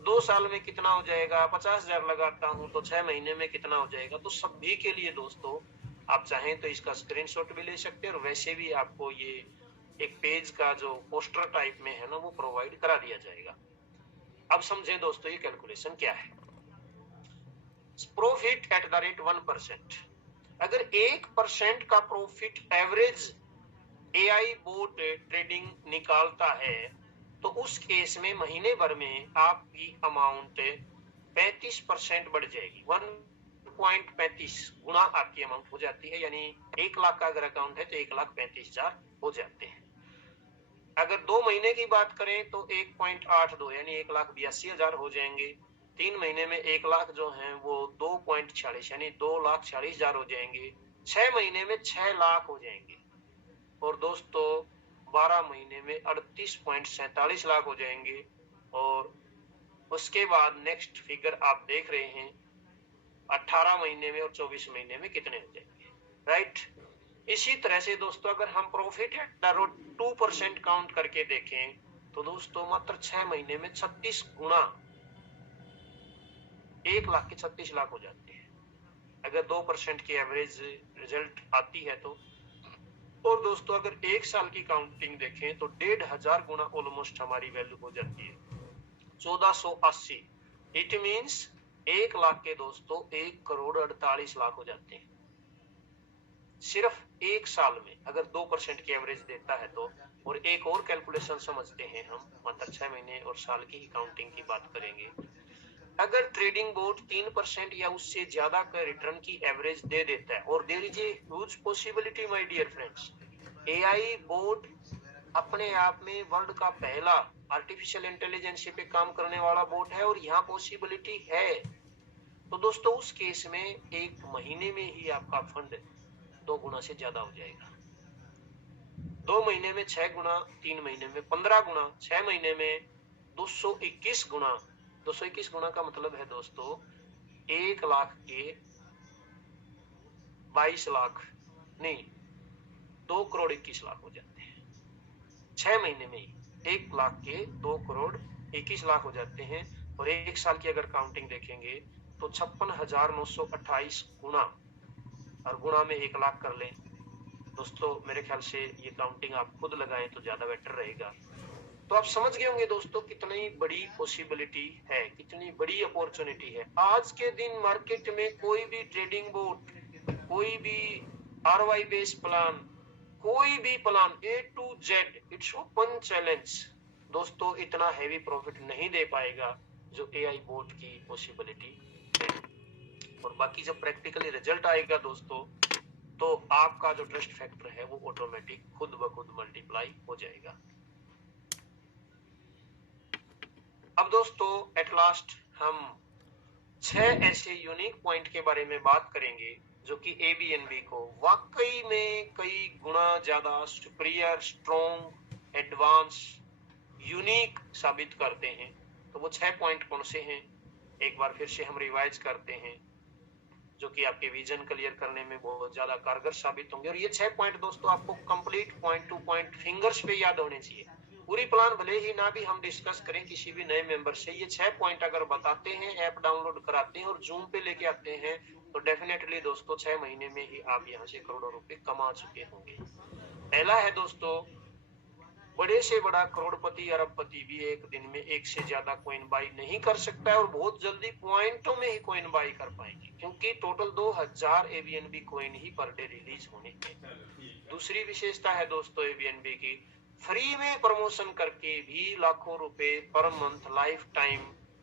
2 साल में कितना हो जाएगा, 50,000 लगाता हूं तो 6 महीने में कितना हो जाएगा। तो सभी के लिए दोस्तों, आप चाहें तो इसका स्क्रीनशॉट भी ले सकते हैं और वैसे भी आपको ये एक पेज का जो पोस्टर टाइप में है ना वो प्रोवाइड करा दिया जाएगा। अब समझें दोस्तों ये कैलकुलेशन क्या है। प्रॉफिट एट द रेट 1%, अगर 1% का profit average AI boat trading निकालता है तो उस केस में महीने भर में आपकी अमाउंट 35% बढ़ जाएगी। 1.35 गुना आपकी अमाउंट हो जाती है, यानी 1 लाख का अगर अकाउंट है तो 1,35,000 हो जाते हैं। अगर 2 महीने की बात करें तो 1.82 यानी 1,82,000 हो जाएंगे। 3 महीने में 1 लाख जो है वो 2.46 यानी 2,40,000 हो जाएंगे। 6 महीने में 6 लाख हो जाएंगे और दोस्तों 12 महीने में 38.47 लाख हो जाएंगे। और उसके बाद नेक्स्ट फिगर आप देख रहे हैं 18 महीने में और 24 महीने में कितने हो जाएंगे। राइट, इसी तरह से दोस्तों अगर हम profit at the rate 2% count करके देखें तो दोस्तों मात्र 6 महीने में 36 गुना 1 लाख के 36 लाख हो जाते हैं अगर 2% की एवरेज रिजल्ट आती है तो। और दोस्तों अगर 1 साल की काउंटिंग देखें तो 1,500 गुना ऑलमोस्ट हमारी वैल्यू हो जाती है 1480। इट मींस 1 लाख के दोस्तों 1,48,00,000 हो जाते हैं सिर्फ 1 साल में, अगर 2% की एवरेज देता है तो। और एक और कैलकुलेशन समझते हैं हम, मात्र 6 महीने और साल की काउंटिंग की बात करेंगे। अगर ट्रेडिंग बोर्ड 3% या उससे ज्यादा का रिटर्न की एवरेज दे देता है, और there is a huge possibility my dear friends, AI board अपने आप में वर्ल्ड का पहला आर्टिफिशियल इंटेलिजेंस पे काम करने वाला बोर्ड है और यहाँ पॉसिबिलिटी है। तो दोस्तों उस केस में 1 महीने में ही आपका फंड 2 गुना से ज्यादा हो जाएगा। 2 महीने में 6 गुना, 3 महीने में 15 गुना, 6 महीने में 221 गुना। 221 गुना का मतलब है दोस्तों 1 लाख के 22 लाख नहीं 2,21,00,000 हो जाते हैं 6 महीने में ही। 1 लाख के 2,21,00,000 हो जाते हैं। और 1 साल की अगर काउंटिंग देखेंगे तो 56,928 गुना, और गुना में 1 लाख कर लें दोस्तों। मेरे ख्याल से ये काउंटिंग आप खुद लगाएं तो ज्यादा बेटर रहेगा। तो आप समझ गए होंगे दोस्तों कितनी बड़ी पॉसिबिलिटी है, कितनी बड़ी अपॉर्चुनिटी है। आज के दिन मार्केट में कोई भी ट्रेडिंग बोर्ड, कोई भी आरवाई बेस्ड प्लान, कोई भी plan A to Z, it's open challenge दोस्तों, इतना हैवी प्रॉफिट नहीं दे पाएगा जो एआई बोर्ड की पॉसिबिलिटी है। और बाकी जब प्रैक्टिकली रिजल्ट आएगा दोस्तों तो आपका जो ट्रस्ट फैक्टर है वो ऑटोमेटिक खुद ब खुद मल्टीप्लाई हो जाएगा। अब दोस्तों एट लास्ट हम 6 ऐसे यूनिक पॉइंट के बारे में बात करेंगे जो कि एबीएनबी को वाकई में कई गुना ज्यादा सुपीरियर, स्ट्रॉन्ग, एडवांस, यूनिक साबित करते हैं। तो वो 6 पॉइंट कौन से हैं, एक बार फिर से हम रिवाइज करते हैं, जो कि आपके विजन क्लियर करने में बहुत ज्यादा कारगर साबित होंगे। और ये 6 पॉइंट दोस्तों आपको complete point two point fingers पे याद होने चाहिए। पूरी प्लान भले ही ना भी हम डिस्कस करें किसी भी नए मेंबर से, ये 6 पॉइंट अगर बताते हैं, ऐप डाउनलोड कराते हैं और जूम पे लेके आते हैं तो डेफिनेटली दोस्तों 6 महीने में ही आप यहाँ से करोड़ों रुपए कमा चुके होंगे। पहला है दोस्तों बड़े से बड़ा करोड़पति अरबपति भी एक दिन में एक से ज्यादा कॉइन बाई नहीं कर सकता है और बहुत जल्दी पॉइंटों में ही कॉइन बाई कर पाएंगे, क्योंकि टोटल 2000 एबीएनबी कॉइन ही पर डे रिलीज होने हैं। दूसरी विशेषता है दोस्तों एबीएनबी की, फ्री में प्रमोशन करके भी लाखों रुपए पर मंथ लाइफ टाइम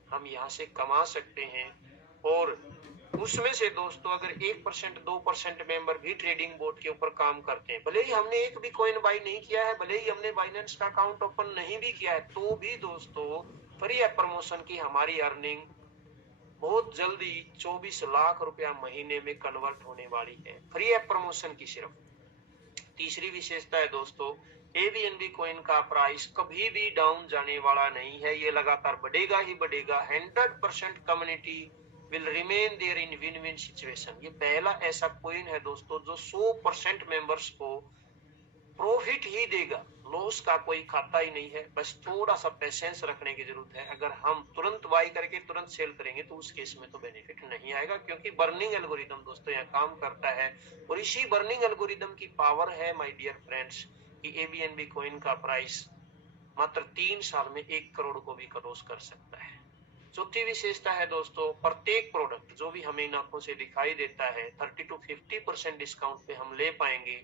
हम यहाँ से कमा सकते हैं। और उसमें से दोस्तों अगर 1% 2% मेंबर भी ट्रेडिंग बोर्ड के ऊपर काम करते हैं, भले ही हमने एक भी कॉइन बाई नहीं किया है, भले ही हमने बाइनेंस का अकाउंट ओपन नहीं भी किया है, तो भी दोस्तों फ्री ऐप प्रमोशन की हमारी अर्निंग बहुत जल्दी 24 लाख रुपया महीने में कन्वर्ट होने वाली है, फ्री ऐप प्रमोशन की सिर्फ। तीसरी विशेषता है दोस्तों, एबीएनबी कॉइन का प्राइस कभी भी डाउन जाने वाला नहीं है, ये लगातार बढ़ेगा ही बढ़ेगा। 100% community will remain there in win win situation. ये पहला ऐसा कॉइन है दोस्तों जो 100% मेंबर्स को प्रॉफिट ही देगा, लॉस का कोई खाता ही नहीं है। बस थोड़ा सा पेशेंस रखने की जरूरत है। अगर हम तुरंत बाई करके तुरंत सेल करेंगे तो उस केस में तो बेनिफिट नहीं आएगा, क्योंकि बर्निंग एल्गोरिदम दोस्तों यहाँ काम करता है। और इसी बर्निंग एल्गोरिदम की पावर है माय डियर फ्रेंड्स कि एबीएनबी कॉइन का प्राइस मात्र 3 साल में 1 करोड़ को भी क्रॉस कर सकता है। चौथी विशेषता है दोस्तों, प्रत्येक प्रोडक्ट जो भी हमें इन आंखों से दिखाई देता है 30 to 50% डिस्काउंट पे हम ले पाएंगे।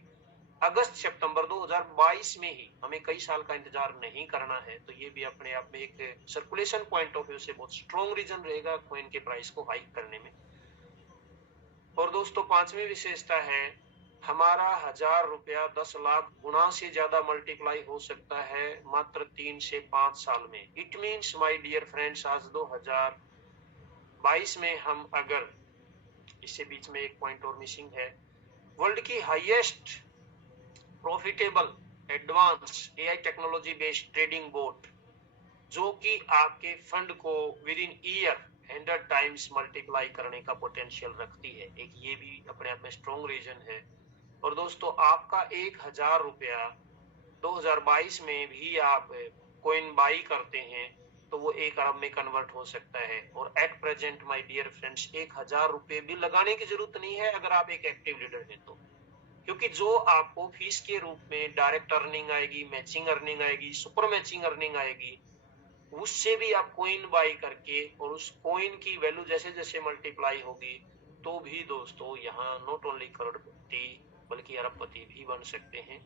अगस्त सितंबर 2022 में ही, हमें कई साल का इंतजार नहीं करना है। तो ये भी अपने आप में एक सर्कुलेशन पॉइंट ऑफ व्यू से बहुत स्ट्रॉन्ग रीजन रहेगा कॉइन के प्राइस को हाइक करने में। और दोस्तों पांचवी विशेषता है, हमारा 1000 रुपया 10 लाख गुना से ज्यादा मल्टीप्लाई हो सकता है मात्र 3 से 5 साल में। It means my dear friends, आज 2022 में हम अगर, इससे बीच में एक पॉइंट और मिसिंग है, वर्ल्ड की highest profitable advance AI technology based trading board जो कि आपके फंड को with in year 100 times multiply करने का पोटेंशियल रखती है, एक ये भी अपने आप में स्ट्रॉन्ग रीजन है। और दोस्तों आपका 1000 रुपया 2022 में भी आप कॉइन बाई करते हैं तो वो 1 अरब में कन्वर्ट हो सकता है। और at present my dear friends 1000 रुपये भी लगाने की जरूरत नहीं है अगर आप एक एक्टिव लीडर हैं तो, क्योंकि जो आपको फीस के रूप में डायरेक्ट अर्निंग आएगी, मैचिंग अर्निंग आएगी, सुपर मैचिंग अर्निंग आएगी, उससे भी आप कॉइन बाई करके और उस कॉइन की वैल्यू जैसे जैसे मल्टीप्लाई होगी तो भी दोस्तों यहाँ नॉट ओनली करोड़पति बल्कि अरबपति भी बन सकते हैं।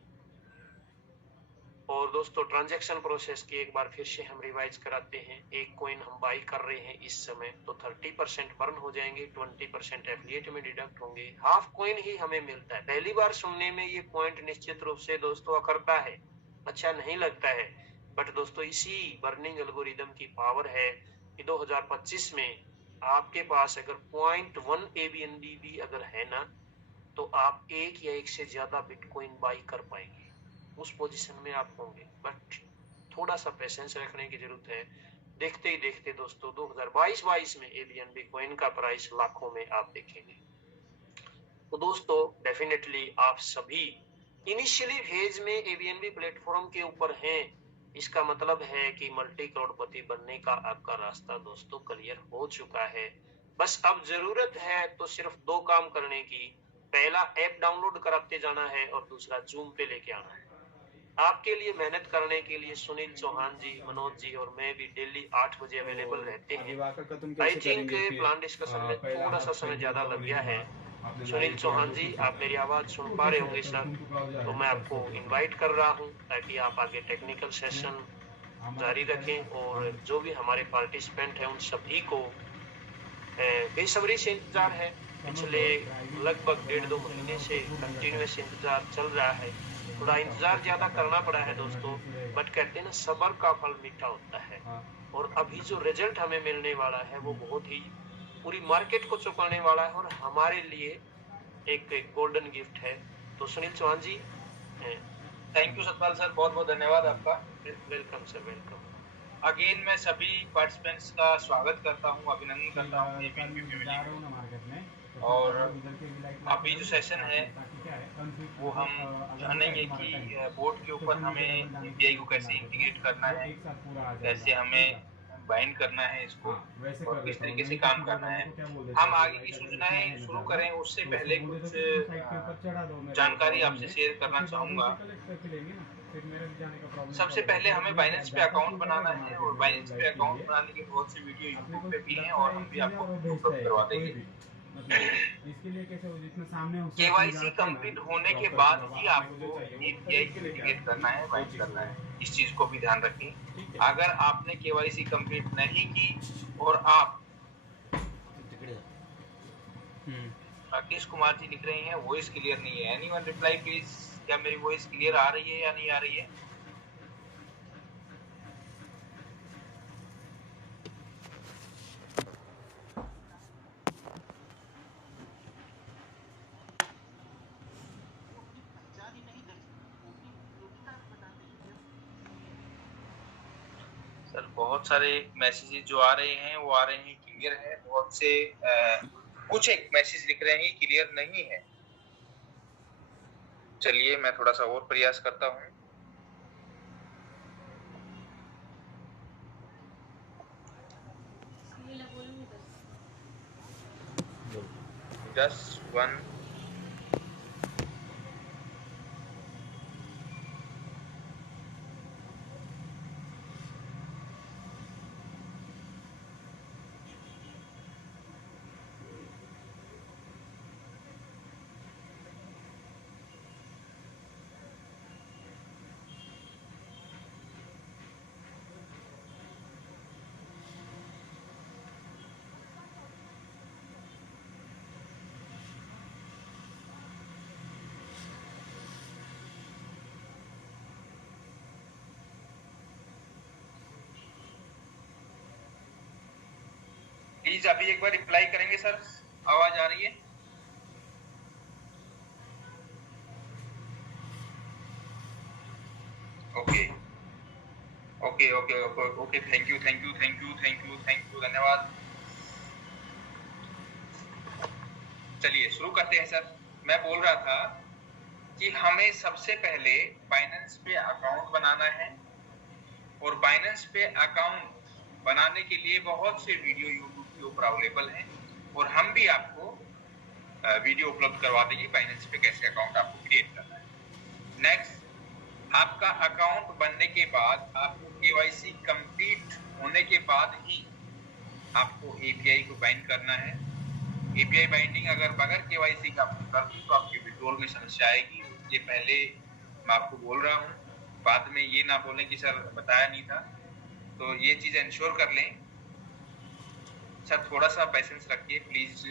और दोस्तों ट्रांजैक्शन प्रोसेस की एक बार फिर से हम रिवाइज कराते हैं। एक कॉइन हम बाई कर रहे हैं इस समय तो 30% बर्न हो जाएंगे, 20% एफिलिएट में डिडक्ट होंगे, हाफ कॉइन ही हमें मिलता है। पहली बार सुनने में ये पॉइंट निश्चित रूप से दोस्तों अकड़ता है, अच्छा नहीं लगता है, बट दोस्तों इसी बर्निंग एल्गोरिदम की पावर है कि 2025 में आपके पास अगर 0.1 एबीएनबी भी अगर है ना तो आप एक या एक से ज्यादा बिटकॉइन बाई कर पाएंगे, उस पोजीशन में आप होंगे। बट थोड़ा सा पेशेंस रखने की जरूरत है। देखते ही देखते दोस्तों 2022 में एबीएनबी कॉइन का प्राइस लाखों में आप देखेंगे। तो दोस्तों डेफिनेटली आप सभी इनिशियली फेज में एबीएनबी प्लेटफॉर्म के ऊपर हैं, इसका मतलब है कि मल्टी करोड़पति बनने का आपका रास्ता दोस्तों क्लियर हो चुका है। बस अब जरूरत है तो सिर्फ 2 काम करने की, पहला ऐप डाउनलोड कराते जाना है और दूसरा जूम पे लेके आना है। आपके लिए मेहनत करने के लिए सुनील चौहान जी, मनोज जी और मैं भी डेली 8 बजे अवेलेबल रहते हैं। आई थिंक प्लान डिस्कशन में थोड़ा सा समय ज्यादा लग गया है। सुनील चौहान जी आप मेरी आवाज सुन पा रहे होंगे सर, तो मैं आपको इनवाइट कर रहा हूं ताकि आप आगे टेक्निकल सेशन जारी रखें। और जो भी हमारे पार्टिसिपेंट हैं उन सभी को बेसब्री से इंतजार है। पिछले लगभग 1.5-2 महीने से कंटिन्यूस इंतजार चल रहा है, थोड़ा इंतजार ज्यादा करना पड़ा है दोस्तों, बट कहते हैं ना सब्र का फल मीठा होता है। और अभी जो रिजल्ट हमें मिलने वाला है वो बहुत ही पूरी मार्केट को चौंकाने वाला है और हमारे लिए एक गोल्डन गिफ्ट है। तो सुनील चौहान जी थैंक यू सतपाल सर, बहुत बहुत धन्यवाद आपका। Welcome sir, welcome. अगेन मैं सभी पार्टिसिपेंट्स का स्वागत करता हूँ, अभिनंदन करता हूँ एबीएनबी फैमिली में। और अभी जो सेशन है वो हम जानेंगे कि बोर्ड के ऊपर हमें एपीआई को कैसे इंटीग्रेट करना है, कैसे हमें बाइंड करना है इसको और किस तरीके से काम करना है। हम आगे की सूचनाएं शुरू करें उससे पहले कुछ जानकारी आपसे शेयर करना चाहूँगा। सबसे पहले हमें बाइनेंस पे अकाउंट बनाना है और बाइनेंस पे अकाउंट बनाने के बहुत से वीडियो यूट्यूब पे भी हैं और हम भी आपको उपलब्ध करवा देंगे। केवाईसी कंप्लीट होने के बाद ही आपको एपीआई इंटीग्रेट करना है, बाइंड करना है। इस चीज को भी ध्यान रखें। अगर आपने केवाईसी कंप्लीट नहीं की और आप राकेश कुमार जी लिख रहे हैं वॉइस क्लियर नहीं है, एनीवन रिप्लाई प्लीज। क्या मेरी वॉइस क्लियर आ रही है या नहीं आ रही है? सर बहुत सारे मैसेजेस जो आ रहे हैं वो आ रहे हैं क्लियर है, बहुत से कुछ एक मैसेज लिख रहे हैं क्लियर नहीं है। चलिए मैं थोड़ा सा और प्रयास करता हूँ। Just one प्लीज अभी एक बार रिप्लाई करेंगे सर, आवाज आ रही है? Okay okay okay okay okay, thank you thank you thank you thank you thank you, धन्यवाद। चलिए शुरू करते हैं सर। मैं बोल रहा था कि हमें सबसे पहले बाइनेंस पे अकाउंट बनाना है और बाइनेंस पे अकाउंट बनाने के लिए बहुत से वीडियो यूट्यूब के ऊपर अवेलेबल हैं और हम भी आपको वीडियो उपलब्ध करवा देंगे बाइनेंस पे कैसे अकाउंट आपको क्रिएट करना है। नेक्स्ट, आपका अकाउंट बनने के बाद आपको केवाईसी कंप्लीट होने के बाद ही आपको एपीआई को बाइंड करना है। एपीआई बाइंडिंग अगर बगैर केवाईसी का कर दी तो आपके विड्रॉल में समस्या आएगी। ये पहले मैं आपको बोल रहा हूँ, बाद में ये ना बोलें कि सर बताया नहीं था। तो ये चीज इंश्योर कर लें सर, थोड़ा सा पेशेंस रखिए प्लीज।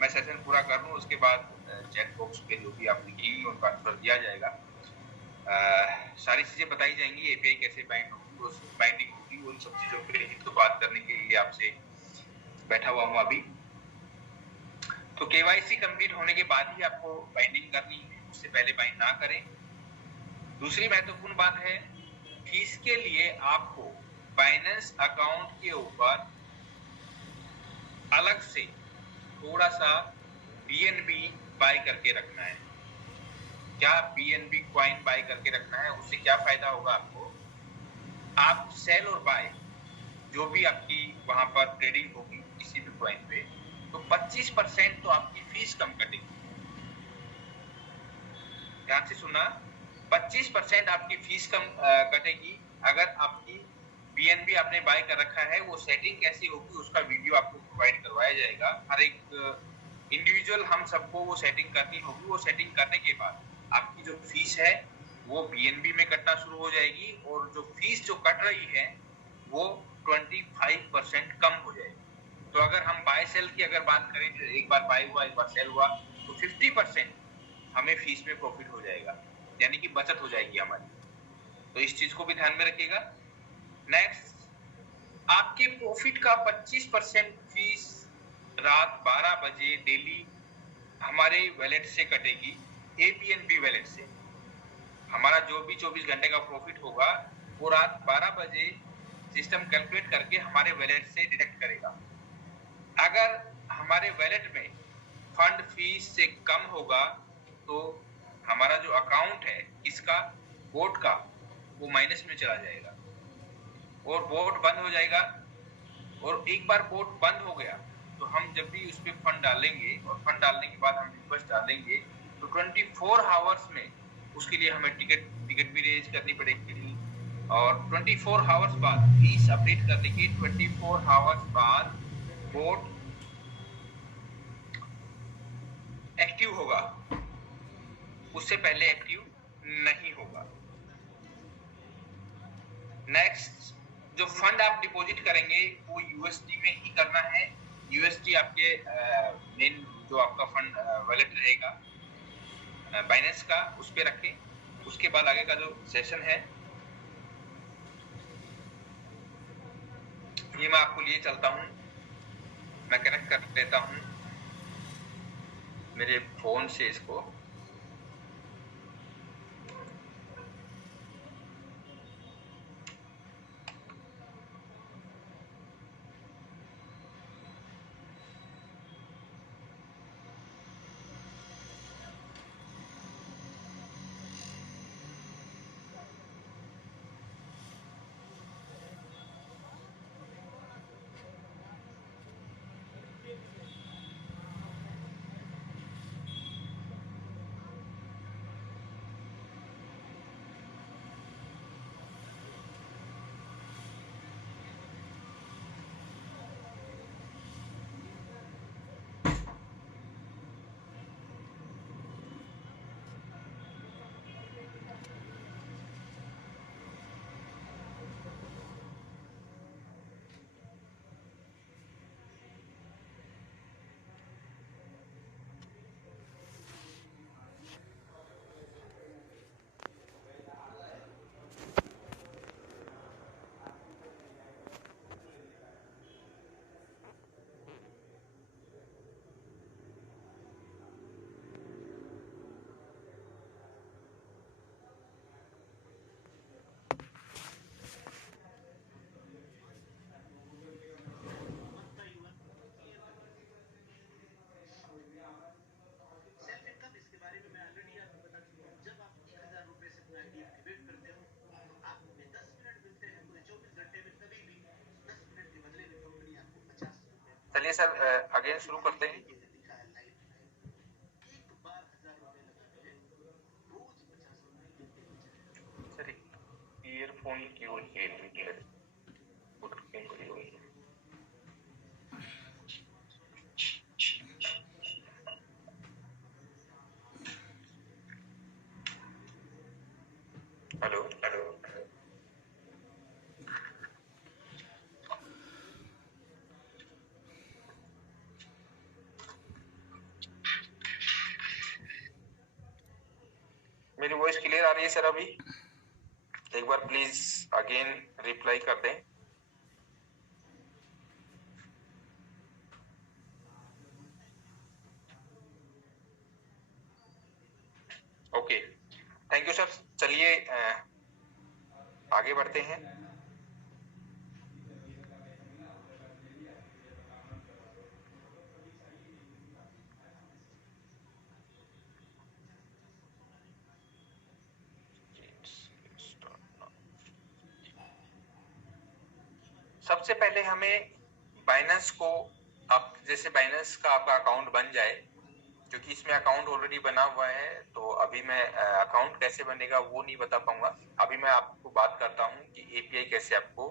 मैं सेशन पूरा कर लूँ उसके बाद चैट बॉक्स पे जो भी आप लिखेंगे उनका आंसर दिया जाएगा। सारी चीजें बताई जाएंगी, एपीआई कैसे बाइंड होगी, बाइंडिंग होगी, उन सब चीजों पे ही तो बात करने के लिए आपसे बैठा हुआ हूँ अभी। तो केवाईसी कंप्लीट होने के बाद ही आपको बाइंडिंग करनी है, उससे पहले बाइंड ना करें। दूसरी महत्वपूर्ण बात है, फीस के लिए आपको बाइनेंस अकाउंट के ऊपर अलग से थोड़ा सा बीएनबी बाय करके रखना है। क्या बीएनबी कॉइन बाय करके रखना है? उससे क्या फायदा होगा आपको? आप सेल और बाय जो भी आपकी वहां पर ट्रेडिंग होगी किसी भी कॉइन पे, तो 25% तो आपकी फीस कम कटेगी। ध्यान से सुना, 25% आपकी फीस कम कटेगी अगर आपकी बीएनबी आपने बाय कर रखा है। वो सेटिंग कैसी होगी उसका वीडियो आपको प्रोवाइड करवाया जाएगा। हर एक इंडिविजुअल हम सबको वो सेटिंग करनी होगी। वो सेटिंग करने के बाद आपकी जो फीस है वो बीएनबी में कटना शुरू हो जाएगी और जो फीस जो कट रही है वो 25% कम हो जाएगी। तो अगर हम बाय सेल की अगर बात करें तो एक बार बाय हुआ एक बार सेल हुआ तो 50% हमें फीस में प्रॉफिट हो जाएगा, यानी कि बचत हो जाएगी हमारी। तो इस चीज को भी ध्यान में रखिएगा। नेक्स्ट, आपके प्रॉफिट का 25% फीस रात 12 बजे डेली हमारे वैलेट से कटेगी, एपीएनबी वैलेट से। हमारा जो भी 24 घंटे का प्रॉफिट होगा वो रात 12 बजे सिस्टम कैलकुलेट करके हमारे वैलेट से डिडक्ट करेगा। अगर हमारे वैलेट में फंड फीस से कम होगा तो हमारा जो अकाउंट है इसका बोट का वो माइनस में चला जाएगा और बोट बंद हो जाएगा। और एक बार बोट बंद हो गया तो हम जब भी उस पर फंड डालेंगे और फंड डालने के बाद हम रिक्वेस्ट डालेंगे तो 24 आवर्स में उसके लिए हमें टिकट भी रेज करनी पड़ेगी। और 24 आवर्स बाद इस अपडेट करने के 24 आवर्स बाद बोट एक्टिव होगा, उससे पहले एक्टिव नहीं होगा। नेक्स्ट, जो फंड आप डिपॉजिट करेंगे वो यूएसडी में ही करना है। यूएसडी आपके मेन जो आपका फंड वॉलेट रहेगा बाइनेंस का, उस पे रखें। उसके बाद आगे का जो सेशन है ये मैं आपको लिए चलता हूं। मैं कनेक्ट कर देता हूं मेरे फोन से इसको। चलिए सर अगेन शुरू करते हैं। सर ईयरफोन की हेलो हेलो मेरी वॉइस क्लियर आ रही है सर? अभी एक बार प्लीज अगेन रिप्लाई कर दें। Okay, thank you sir. चलिए आगे बढ़ते हैं। सबसे पहले हमें बाइनेंस को, आप जैसे बाइनेंस का आपका अकाउंट बन जाए, क्योंकि इसमें अकाउंट ऑलरेडी बना हुआ है तो अभी मैं अकाउंट कैसे बनेगा वो नहीं बता पाऊंगा। अभी मैं आपको बात करता हूं कि एपीआई कैसे आपको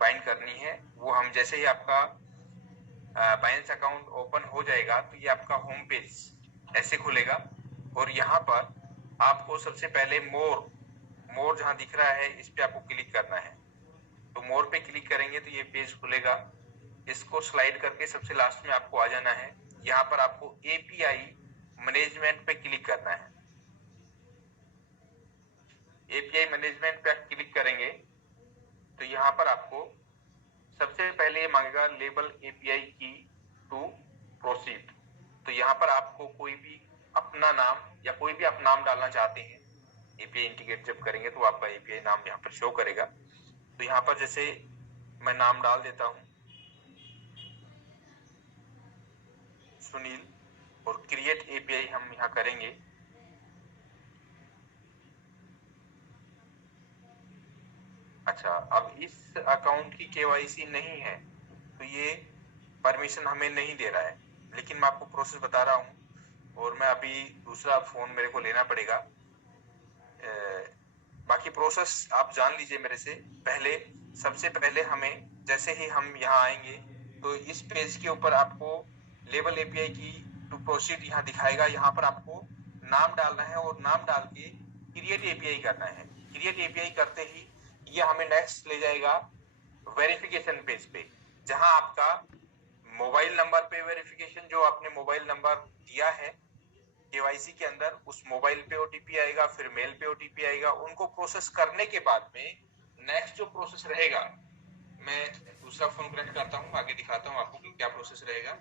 बाइंड करनी है। वो हम जैसे ही आपका बाइनेंस अकाउंट ओपन हो जाएगा तो ये आपका होम पेज ऐसे खुलेगा और यहाँ पर आपको सबसे पहले मोर जहाँ दिख रहा है इस पे आपको क्लिक करना है। तो मोर पे क्लिक करेंगे तो ये पेज खुलेगा। इसको स्लाइड करके सबसे लास्ट में आपको आ जाना है। यहाँ पर आपको एपीआई मैनेजमेंट पे क्लिक करना है। एपीआई मैनेजमेंट पे आप क्लिक करेंगे तो यहाँ पर आपको सबसे पहले ये मांगेगा लेबल एपीआई की टू प्रोसीड। तो यहाँ पर आपको कोई भी अपना नाम या कोई भी आप नाम डालना चाहते हैं, एपीआई इंटीग्रेट जब करेंगे तो आपका एपीआई नाम यहाँ पर शो करेगा। तो यहाँ पर जैसे मैं नाम डाल देता हूँ सुनील और क्रिएट एपीआई हम यहाँ करेंगे। अच्छा, अब इस अकाउंट की केवाईसी नहीं है तो ये परमिशन हमें नहीं दे रहा है, लेकिन मैं आपको प्रोसेस बता रहा हूँ और मैं अभी दूसरा फोन मेरे को लेना पड़ेगा। बाकी प्रोसेस आप जान लीजिए मेरे से। पहले सबसे पहले हमें, जैसे ही हम यहाँ आएंगे तो इस पेज के ऊपर आपको लेबल एपीआई की टू प्रोसीड यहाँ दिखाएगा। यहाँ पर आपको नाम डालना है और नाम डाल के क्रिएट एपीआई करना है। क्रिएट एपीआई करते ही ये हमें नेक्स्ट ले जाएगा वेरिफिकेशन पेज पे, जहां आपका मोबाइल नंबर पे वेरिफिकेशन, जो आपने मोबाइल नंबर दिया है केवाईसी के अंदर, उस मोबाइल पे ओटीपी आएगा, फिर मेल पे ओटीपी आएगा। उनको प्रोसेस करने के बाद में नेक्स्ट जो प्रोसेस रहेगा, मैं दूसरा फोन कनेक्ट करता हूँ, आगे दिखाता हूँ आपको कि क्या प्रोसेस रहेगा।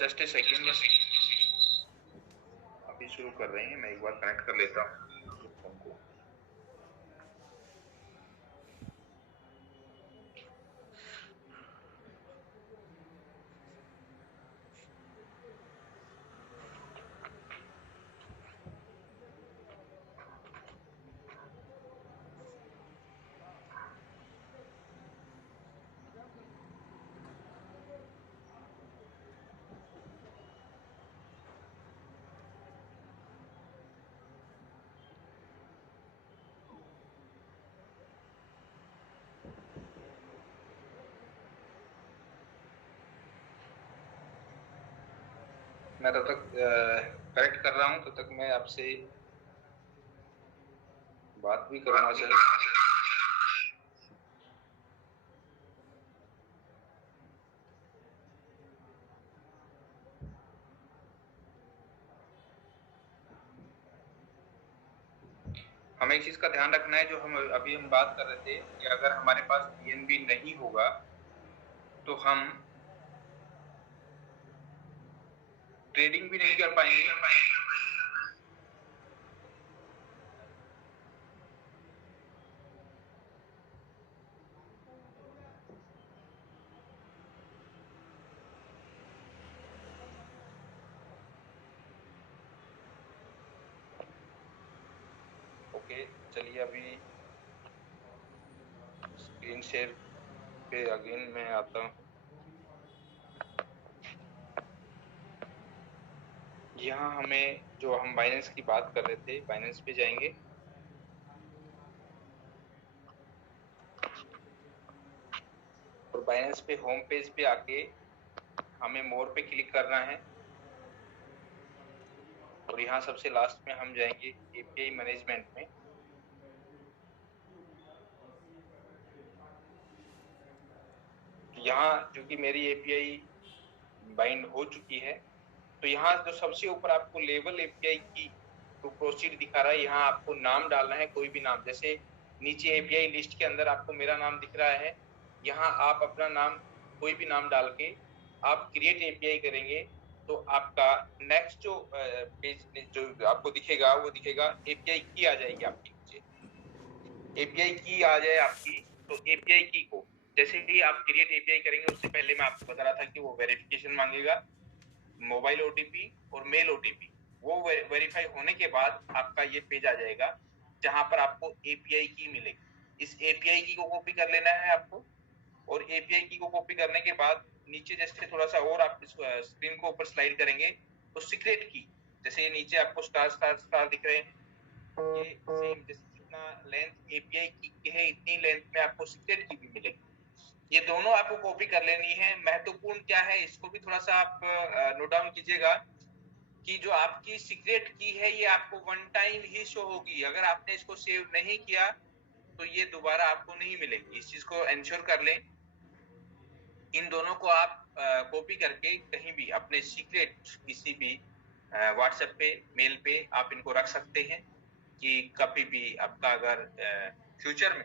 जस्ट ए सेकेंड, अभी शुरू कर रहे हैं, मैं एक बार कनेक्ट कर लेता हूँ फोन को। मैं तब तक करेक्ट कर रहा हूँ, तब तक मैं आपसे बात भी करूँगा सर। हमें एक चीज का ध्यान रखना है, जो हम अभी बात कर रहे थे कि अगर हमारे पास पीएनबी नहीं होगा तो हम ट्रेडिंग भी नहीं कर पाएंगे। ओके, चलिए अभी स्क्रीन शेयर पे अगेन मैं आता हूँ। यहाँ हमें जो हम बाइनेंस की बात कर रहे थे, बाइनेंस पे जाएंगे और बाइनेंस पे होम पेज पे आके हमें मोर पे क्लिक करना है और यहाँ सबसे लास्ट में हम जाएंगे एपीआई मैनेजमेंट में। यहाँ क्योंकि मेरी एपीआई बाइंड हो चुकी है तो यहाँ जो सबसे ऊपर आपको लेवल एपीआई की टू प्रोसीड दिखा रहा है, यहाँ आपको नाम डालना है, कोई भी नाम। जैसे नीचे एपीआई लिस्ट के अंदर आपको मेरा नाम दिख रहा है, यहाँ आप अपना नाम कोई भी नाम डाल के आप क्रिएट एपीआई करेंगे तो आपका नेक्स्ट जो पेज जो आपको दिखेगा वो दिखेगा एपीआई की आ जाएगी आपकी। नीचे एपीआई की आ जाए आपकी, तो एपीआई की को जैसे ही आप क्रिएट एपीआई करेंगे उससे पहले मैं आपको बता रहा था कि वो वेरिफिकेशन मांगेगा, मोबाइल ओटीपी और मेल ओटीपी। वो वेरीफाई होने के बाद आपका ये पेज आ जाएगा जहां पर आपको एपीआई की मिलेगी। इस एपीआई की को कॉपी कर लेना है आपको और एपीआई की को कॉपी करने के बाद नीचे जैसे थोड़ा सा और आप स्क्रीन को ऊपर स्लाइड करेंगे तो सीक्रेट की, जैसे ये नीचे आपको स्टार स्टार स्टार दिख रहे हैं, ये सेम जैसे जितना लेंथ एपीआई की है इतनी लेंथ में आपको सीक्रेट की भी मिलेगी। ये दोनों आपको कॉपी कर लेनी है। महत्वपूर्ण क्या है इसको भी थोड़ा सा आप नोट डाउन कीजिएगा कि जो आपकी सीक्रेट की है ये आपको वन टाइम ही शो होगी। अगर आपने इसको सेव नहीं किया तो ये दोबारा आपको नहीं मिलेगी। इस चीज को एंश्योर कर लें। इन दोनों को आप कॉपी करके कहीं भी अपने सीक्रेट किसी भी व्हाट्सएप पे मेल पे आप इनको रख सकते हैं कि कभी भी आपका अगर फ्यूचर में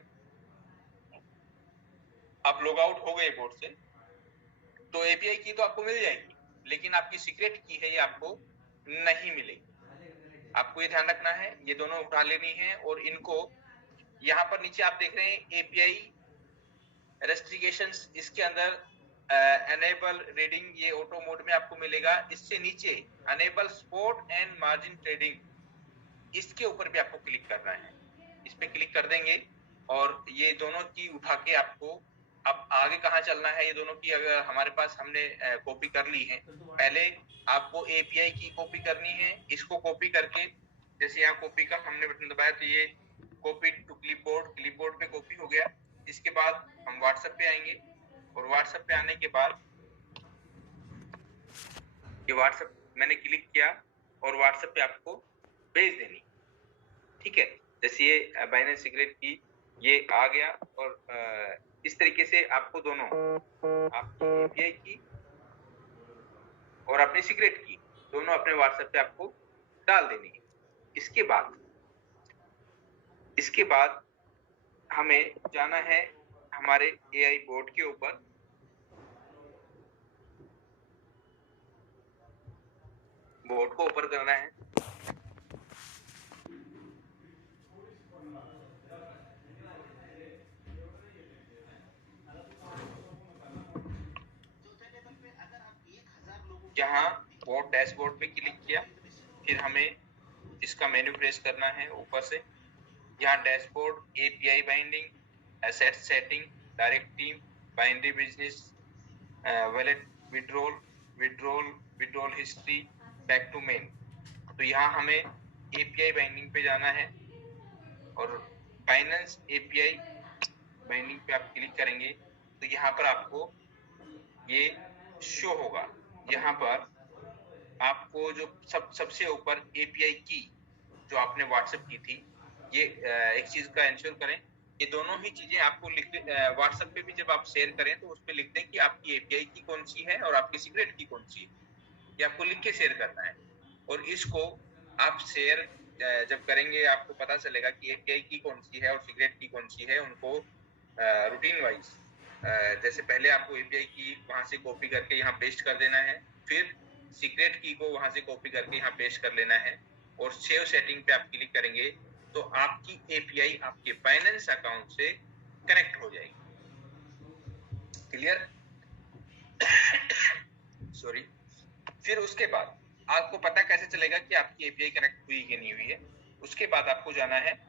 आप लॉग आउट हो गए बोर्ड से तो एपीआई की तो आपको मिल जाएगी, लेकिन आपकी सीक्रेट की है ये आपको नहीं मिलेगी। आपको ये ध्यान रखना है, ये दोनों उठा लेनी है। और इनको यहाँ पर नीचे आप देख रहे हैं एपीआई रेस्ट्रिक्शंस, इसके अंदर एनेबल रीडिंग ये ऑटो मोड में आपको मिलेगा। इससे नीचे enable spot and margin trading, इसके ऊपर भी आपको क्लिक करना है। इस पे क्लिक कर देंगे और ये दोनों की उठा के आपको अब आगे कहाँ चलना है, ये दोनों की अगर हमारे पास हमने कॉपी कर ली है, पहले आपको एपीआई की कॉपी करनी है। इसको कॉपी करके जैसे यहाँ कॉपी का हमने बटन दबाया तो ये कॉपी टू क्लिपबोर्ड, क्लिपबोर्ड पे कॉपी हो गया। इसके बाद हम व्हाट्सएप पे आएंगे और व्हाट्सएप पे आने के बाद ये व्हाट्सएप मैंने क्लिक किया और व्हाट्सएप पे आपको भेज देनी, ठीक है। जैसे ये बाइनेंस सीक्रेट की ये आ गया और इस तरीके से आपको दोनों आपकी एपीआई की और अपनी सीक्रेट की दोनों अपने व्हाट्सएप पे आपको डाल देनी है। इसके बाद हमें जाना है हमारे एआई बोर्ड के ऊपर। बोर्ड को ऊपर करना है। यहाँ बोर्ड डैशबोर्ड पे क्लिक किया, फिर हमें इसका मेन्यू प्रेस करना है ऊपर से। यहाँ dashboard, API binding, asset setting, direct team, binary business, wallet withdrawal history, back to main. तो यहाँ हमें एपीआई बाइंडिंग पे जाना है और बाइनेंस एपीआई बाइंडिंग पे आप क्लिक करेंगे तो यहाँ पर आपको ये शो होगा। यहाँ पर आपको जो सबसे ऊपर एपीआई की जो आपने व्हाट्सएप की थी, ये एक चीज का इंश्योर करें, ये दोनों ही चीजें आपको लिख व्हाट्सएप पे भी जब आप शेयर करें तो उस पे लिख दें कि आपकी एपीआई की कौन सी है और आपकी सीक्रेट की कौन सी है। ये आपको लिख के शेयर करना है और इसको आप शेयर जब करेंगे आपको पता चलेगा कि एपीआई की कौन सी है और सीक्रेट की कौन सी है। उनको रूटीन वाइज जैसे पहले आपको एपीआई की वहां से कॉपी करके यहाँ पेस्ट कर देना है, फिर सीक्रेट की को वहां से कॉपी करके यहाँ पेस्ट कर लेना है और सेव सेटिंग पे आप क्लिक करेंगे तो आपकी एपीआई आपके बाइनेंस अकाउंट से कनेक्ट हो जाएगी। क्लियर? सॉरी। फिर उसके बाद आपको पता कैसे चलेगा कि आपकी एपीआई कनेक्ट हुई कि नहीं हुई है? उसके बाद आपको जाना है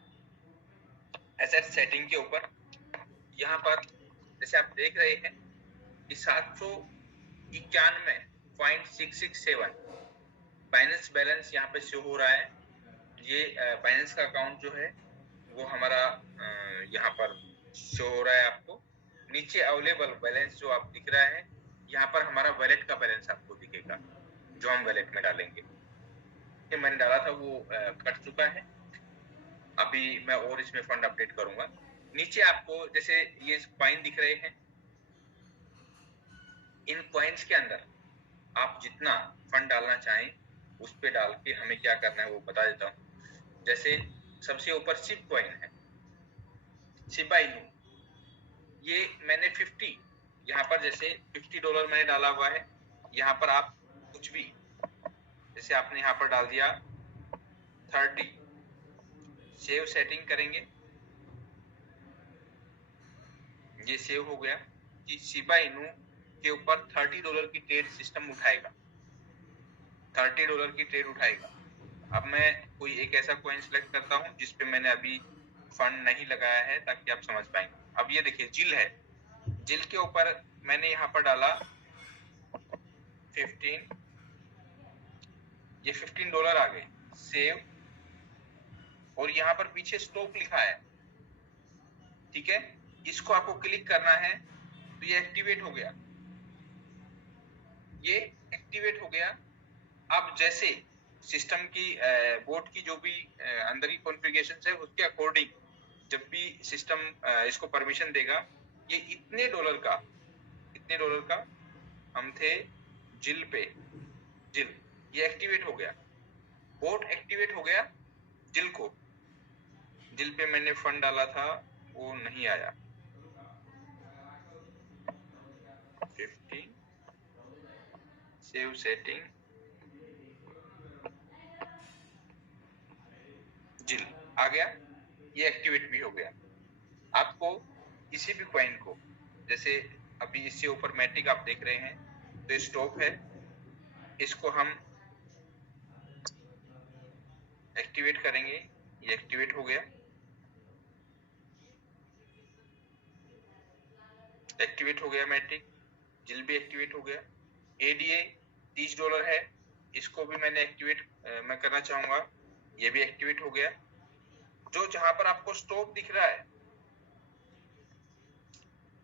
एसेट सेटिंग के ऊपर। यहाँ पर जैसे आप देख रहे हैं कि 791.667 बाइनेंस बैलेंस यहाँ पे शो हो रहा है। ये बाइनेंस का अकाउंट जो है वो हमारा यहाँ पर शो हो रहा है आपको। नीचे अवेलेबल बैलेंस जो आप दिख रहा है, यहाँ पर हमारा वैलेट का बैलेंस आपको दिखेगा जो हम वैलेट में डालेंगे। ये मैंने डाला था वो कट चुका है। अभी मैं और इसमें फंड अपडेट करूंगा। नीचे आपको जैसे ये कॉइन दिख रहे हैं, इन कॉइन्स के अंदर आप जितना फंड डालना चाहें उस पे डाल के हमें क्या करना है वो बता देता हूँ। जैसे सबसे ऊपर सिप कॉइन है, शिबा इनू, ये मैंने 50 यहाँ पर जैसे $50 मैंने डाला हुआ है। यहाँ पर आप कुछ भी जैसे आपने यहाँ पर डाल दिया 30, सेव सेटिंग करेंगे, ये सेव हो गया कि शिबा इनू के ऊपर $30 की ट्रेड सिस्टम उठाएगा, $30 की ट्रेड उठाएगा। अब मैं कोई एक ऐसा कॉइन सेलेक्ट करता हूँ जिसपे मैंने अभी फंड नहीं लगाया है ताकि आप समझ पाएंगे। अब ये देखिए जिल है, जिल के ऊपर मैंने यहाँ पर डाला 15, ये $15 आ गए, सेव, और यहाँ पर पीछे स्टॉप लिखा है, ठीक है। इसको आपको क्लिक करना है तो ये एक्टिवेट हो गया, ये एक्टिवेट हो गया। अब जैसे सिस्टम की बोर्ड की जो भी अंदर की कॉन्फ़िगरेशन है उसके अकॉर्डिंग जब भी सिस्टम इसको परमिशन देगा, ये इतने डॉलर का हम थे जिल पे, जिल ये एक्टिवेट हो गया, बोट एक्टिवेट हो गया। जिल पे मैंने फंड डाला था वो नहीं आया, 50 सेव सेटिंग, जिल आ गया, ये एक्टिवेट भी हो गया। आपको किसी भी कॉइन को, जैसे अभी इससे ऊपर मैटिक आप देख रहे हैं तो स्टॉप है, इसको हम एक्टिवेट करेंगे, ये एक्टिवेट हो गया, एक्टिवेट हो गया मैटिक, जिल भी एक्टिवेट हो गया। एडीए $30 है, इसको भी मैंने एक्टिवेट मैं करना चाहूंगा, ये भी एक्टिवेट हो गया। जो जहां पर आपको स्टॉप दिख रहा है,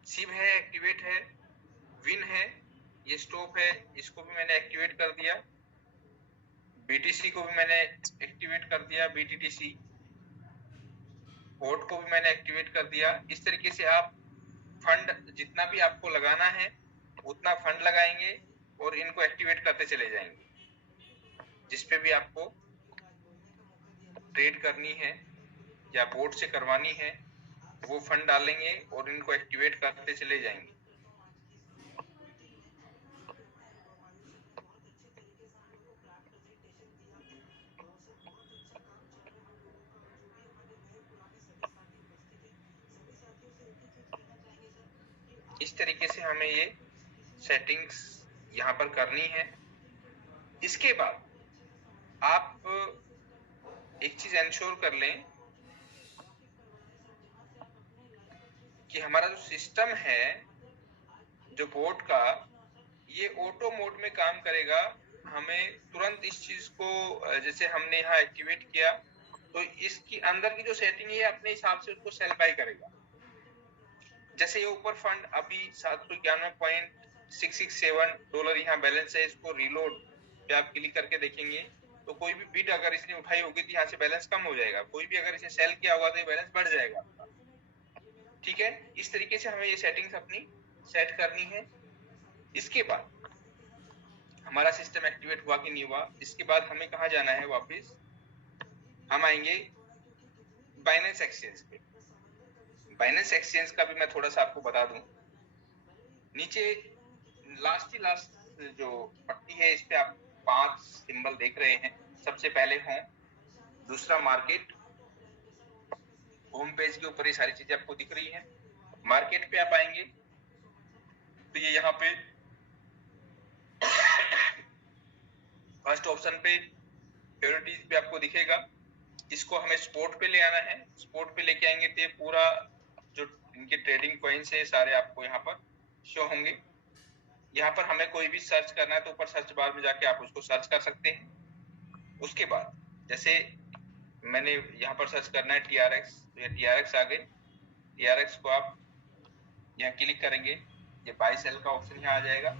सिम है एक्टिवेट है, विन है, ये स्टॉप है, इसको भी मैंने एक्टिवेट कर दिया। बीटीसी को भी मैंने एक्टिवेट कर दिया, बीटीटीसी, बोट को भी मैंने एक्टिवेट कर दिया। इस तरीके से आप फंड जितना भी आपको लगाना है उतना फंड लगाएंगे और इनको एक्टिवेट करते चले जाएंगे। जिसपे भी आपको ट्रेड करनी है या बोर्ड से करवानी है वो फंड डालेंगे और इनको एक्टिवेट करते चले जाएंगे। इस तरीके से हमें ये सेटिंग्स यहाँ पर करनी है। इसके बाद आप एक चीज इंश्योर कर लें कि हमारा जो सिस्टम है जो बोर्ड का, ये ऑटो मोड में काम करेगा। हमें तुरंत इस चीज को जैसे हमने यहाँ एक्टिवेट किया तो इसकी अंदर की जो सेटिंग है अपने हिसाब से उसको सेल बाय करेगा। जैसे ये ऊपर फंड अभी $791.667 यहाँ बैलेंस है, इसको रीलोड पे आप क्लिक करके देखेंगे तो कोई भी बिड अगर इसने उठाई होगी तो यहाँ से बैलेंस कम हो जाएगा, कोई भी अगर इसे सेल किया होगा तो ये बैलेंस बढ़ जाएगा, ठीक है। इस तरीके से हमें ये सेटिंग्स अपनी सेट करनी है। इसके बाद हमारा सिस्टम एक्टिवेट हुआ कि नहीं हुआ, इसके बाद हमें कहाँ जाना है, वापस हम आएंगे बाइनेंस एक्सचेंज पे। बाइनेंस एक्सचेंज का भी मैं थोड़ा सा आपको बता दूं, नीचे लास्ट जो पट्टी है इस पे आप 5 सिंबल देख रहे हैं। सबसे पहले होम, दूसरा मार्केट, होम पेज के ऊपर ये सारी चीजें आपको दिख रही हैं। मार्केट पे आप आएंगे तो ये यहाँ पे फर्स्ट ऑप्शन पे सिक्योरिटीज पे आपको दिखेगा, इसको हमें स्पॉट पे ले आना है। स्पॉट पे लेके आएंगे तो ये पूरा जो इनके ट्रेडिंग कॉइन्स है सारे आपको यहाँ पर शो होंगे। यहाँ पर हमें कोई भी सर्च करना है तो ऊपर सर्च बार में जाके आप उसको सर्च कर सकते हैं। उसके बाद जैसे मैंने यहाँ पर सर्च करना है TRX, तो ये TRX आ गई। TRX को आप यहाँ क्लिक करेंगे, ये बाय सेल का ऑप्शन यहाँ आ जाएगा।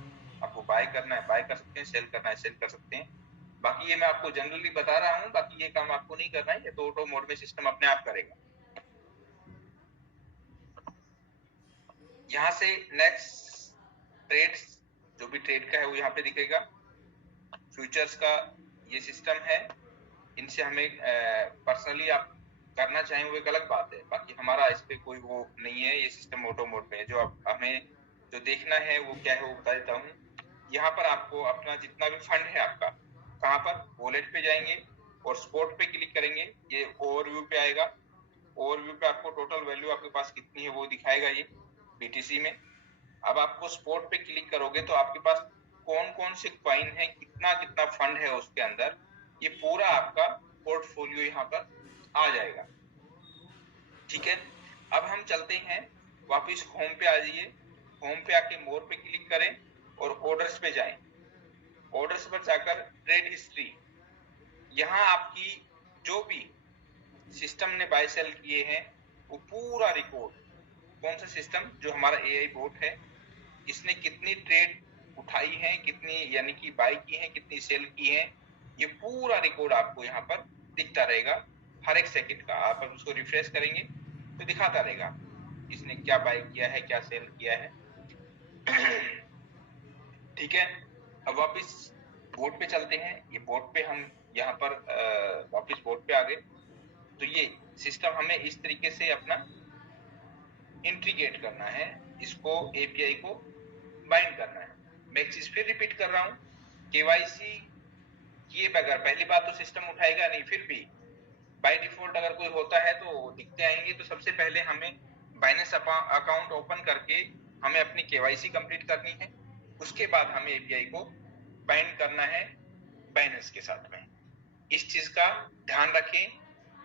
आपको बाय करना है बाय कर सकते हैं, सेल करना है सेल कर सकते हैं। बाकी ये मैं आपको जनरली बता रहा हूँ, बाकी ये काम आपको नहीं करना है, ये तो ऑटो मोड में सिस्टम अपने आप करेगा। यहाँ से नेक्स्ट ट्रेड्स, जो भी ट्रेड का है वो यहाँ पे दिखेगा। फ्यूचर्स का ये सिस्टम है, इनसे हमें पर्सनली आप करना चाहें वो एक अलग बात है, बाकी हमारा इस पे कोई वो नहीं है, ये सिस्टम ऑटो मोड में है। जो आप हमें जो देखना है वो क्या है वो बता देता हूँ। यहाँ पर आपको अपना जितना भी फंड है आपका, कहाँ पर वॉलेट पे जाएंगे और स्पॉट पे क्लिक करेंगे, ये ओवरव्यू पे आएगा। ओवरव्यू पे आपको टोटल वैल्यू आपके पास कितनी है वो दिखाएगा ये BTC में। अब आपको स्पॉट पे क्लिक करोगे तो आपके पास कौन कौन से कॉइन है, कितना कितना फंड है उसके अंदर, ये पूरा आपका पोर्टफोलियो यहाँ पर आ जाएगा। ठीक है, अब हम चलते हैं वापस होम पे आ जाइए। होम पे आके मोर पे क्लिक करें और ऑर्डर्स पे जाएं। ऑर्डर्स पर जाकर ट्रेड हिस्ट्री, यहाँ आपकी जो भी सिस्टम ने बाय सेल किए हैं वो पूरा रिकॉर्ड, कौन सा सिस्टम, जो हमारा AI बोट है, इसने कितनी ट्रेड उठाई है, कितनी यानी कि बाय की है, कितनी सेल की है, ये पूरा रिकॉर्ड आपको यहाँ पर दिखता रहेगा हर एक सेकंड का। आप उसको रिफ्रेश करेंगे तो दिखाता रहेगा इसने क्या बाय किया है, क्या सेल किया है। ठीक है, अब वापस बोर्ड पे चलते हैं। ये बोर्ड पे हम यहाँ पर वापस बोर्ड पे आ गए, तो ये सिस्टम हमें इस तरीके से अपना इंटीग्रेट करना है, इसको API को बाइंड करना है। मैं एक चीज फिर रिपीट कर रहा हूँ, KYC किए बगैर पहली बात तो सिस्टम उठाएगा नहीं, फिर भी बाय डिफॉल्ट अगर कोई होता है तो दिखते आएंगे। तो सबसे पहले हमें बाइनेंस अकाउंट ओपन करके हमें अपनी KYC कंप्लीट करनी है, उसके बाद हमें API को बाइंड करना है बाइनेंस के साथ में। इस चीज का ध्यान रखें।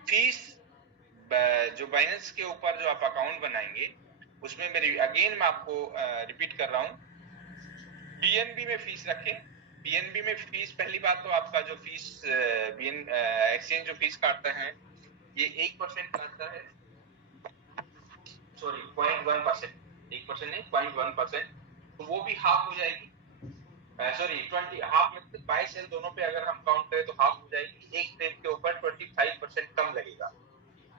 फीस जो बाइनेंस के ऊपर जो आप अकाउंट बनाएंगे उसमें मैं आपको रिपीट कर रहा हूँ, BNB में फीस रखें। BNB में फीस, पहली बात तो आपका जो फीस एक्सचेंज जो फीस काटता है ये 1% काटता है, सॉरी 0.1%, 1% नहीं 0.1%, तो वो भी हाफ हो जाएगी। सॉरी 20 हाफ मतलब बाय सेल दोनों पे अगर हम काउंट करें तो हाफ हो जाएगी। एक ट्रेड के ऊपर 25% कम लगेगा,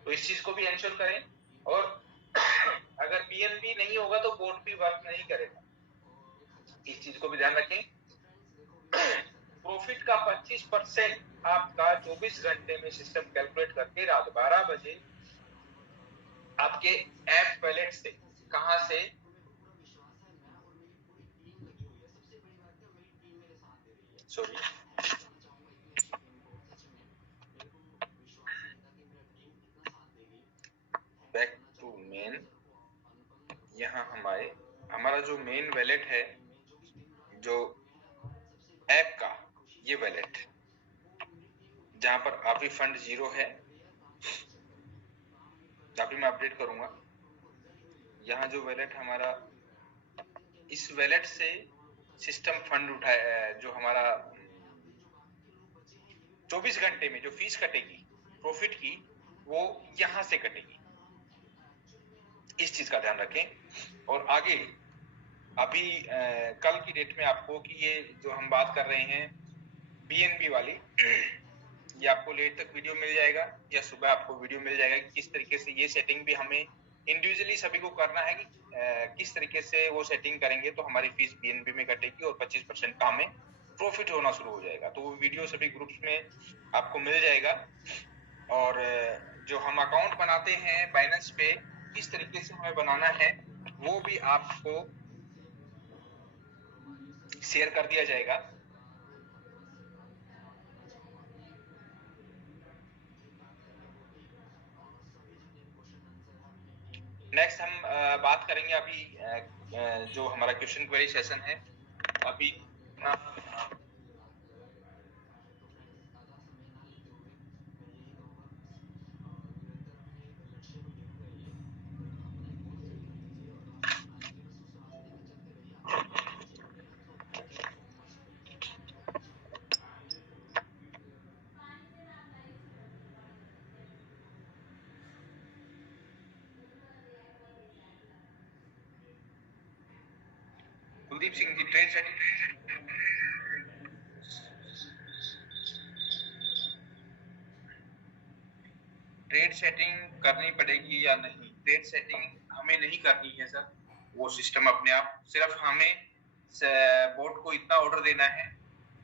तो इस चीज को भी एंश्योर करें। और अगर BNB नहीं होगा तो बोर्ड भी वर्क नहीं करेगा, इस चीज को भी ध्यान रखें। प्रॉफिट का 25% आपका 24 घंटे में सिस्टम कैलकुलेट करके रात 12 बजे आपके ऐप वॉलेट से, कहां से, सॉरी बैक टू मेन, यहाँ हमारा जो मेन वॉलेट है, जो ऐप का ये वॉलेट, जहां पर अभी फंड 0 है, अभी मैं अपडेट करूंगा। यहाँ जो वॉलेट हमारा, इस वॉलेट से सिस्टम फंड उठाए, जो हमारा 24 घंटे में जो फीस कटेगी प्रॉफिट की, वो यहाँ से कटेगी। इस चीज का ध्यान रखें। और आगे अभी कल की डेट में आपको कि ये जो हम बात कर रहे हैं BNB वाली, ये आपको लेट तक वीडियो मिल जाएगा या सुबह आपको वीडियो मिल जाएगा कि किस तरीके से ये सेटिंग भी हमें इंडिविजुअली सभी को करना है, कि किस तरीके से वो सेटिंग करेंगे तो हमारी फीस BNB में कटेगी और 25% का हमें प्रॉफिट होना शुरू हो जाएगा। तो वो वीडियो सभी ग्रुप्स में आपको मिल जाएगा। और जो हम अकाउंट बनाते हैं बाइनेंस पे, किस तरीके से हमें बनाना है वो भी आपको शेयर कर दिया जाएगा। नेक्स्ट हम बात करेंगे अभी जो हमारा क्वेश्चन क्वेरी सेशन है अभी कुलदीप सिंह जी, ट्रेड सेटिंग करनी पड़ेगी या नहीं? ट्रेड सेटिंग हमें नहीं करनी है सर, वो सिस्टम अपने आप, सिर्फ हमें बोर्ड को इतना ऑर्डर देना है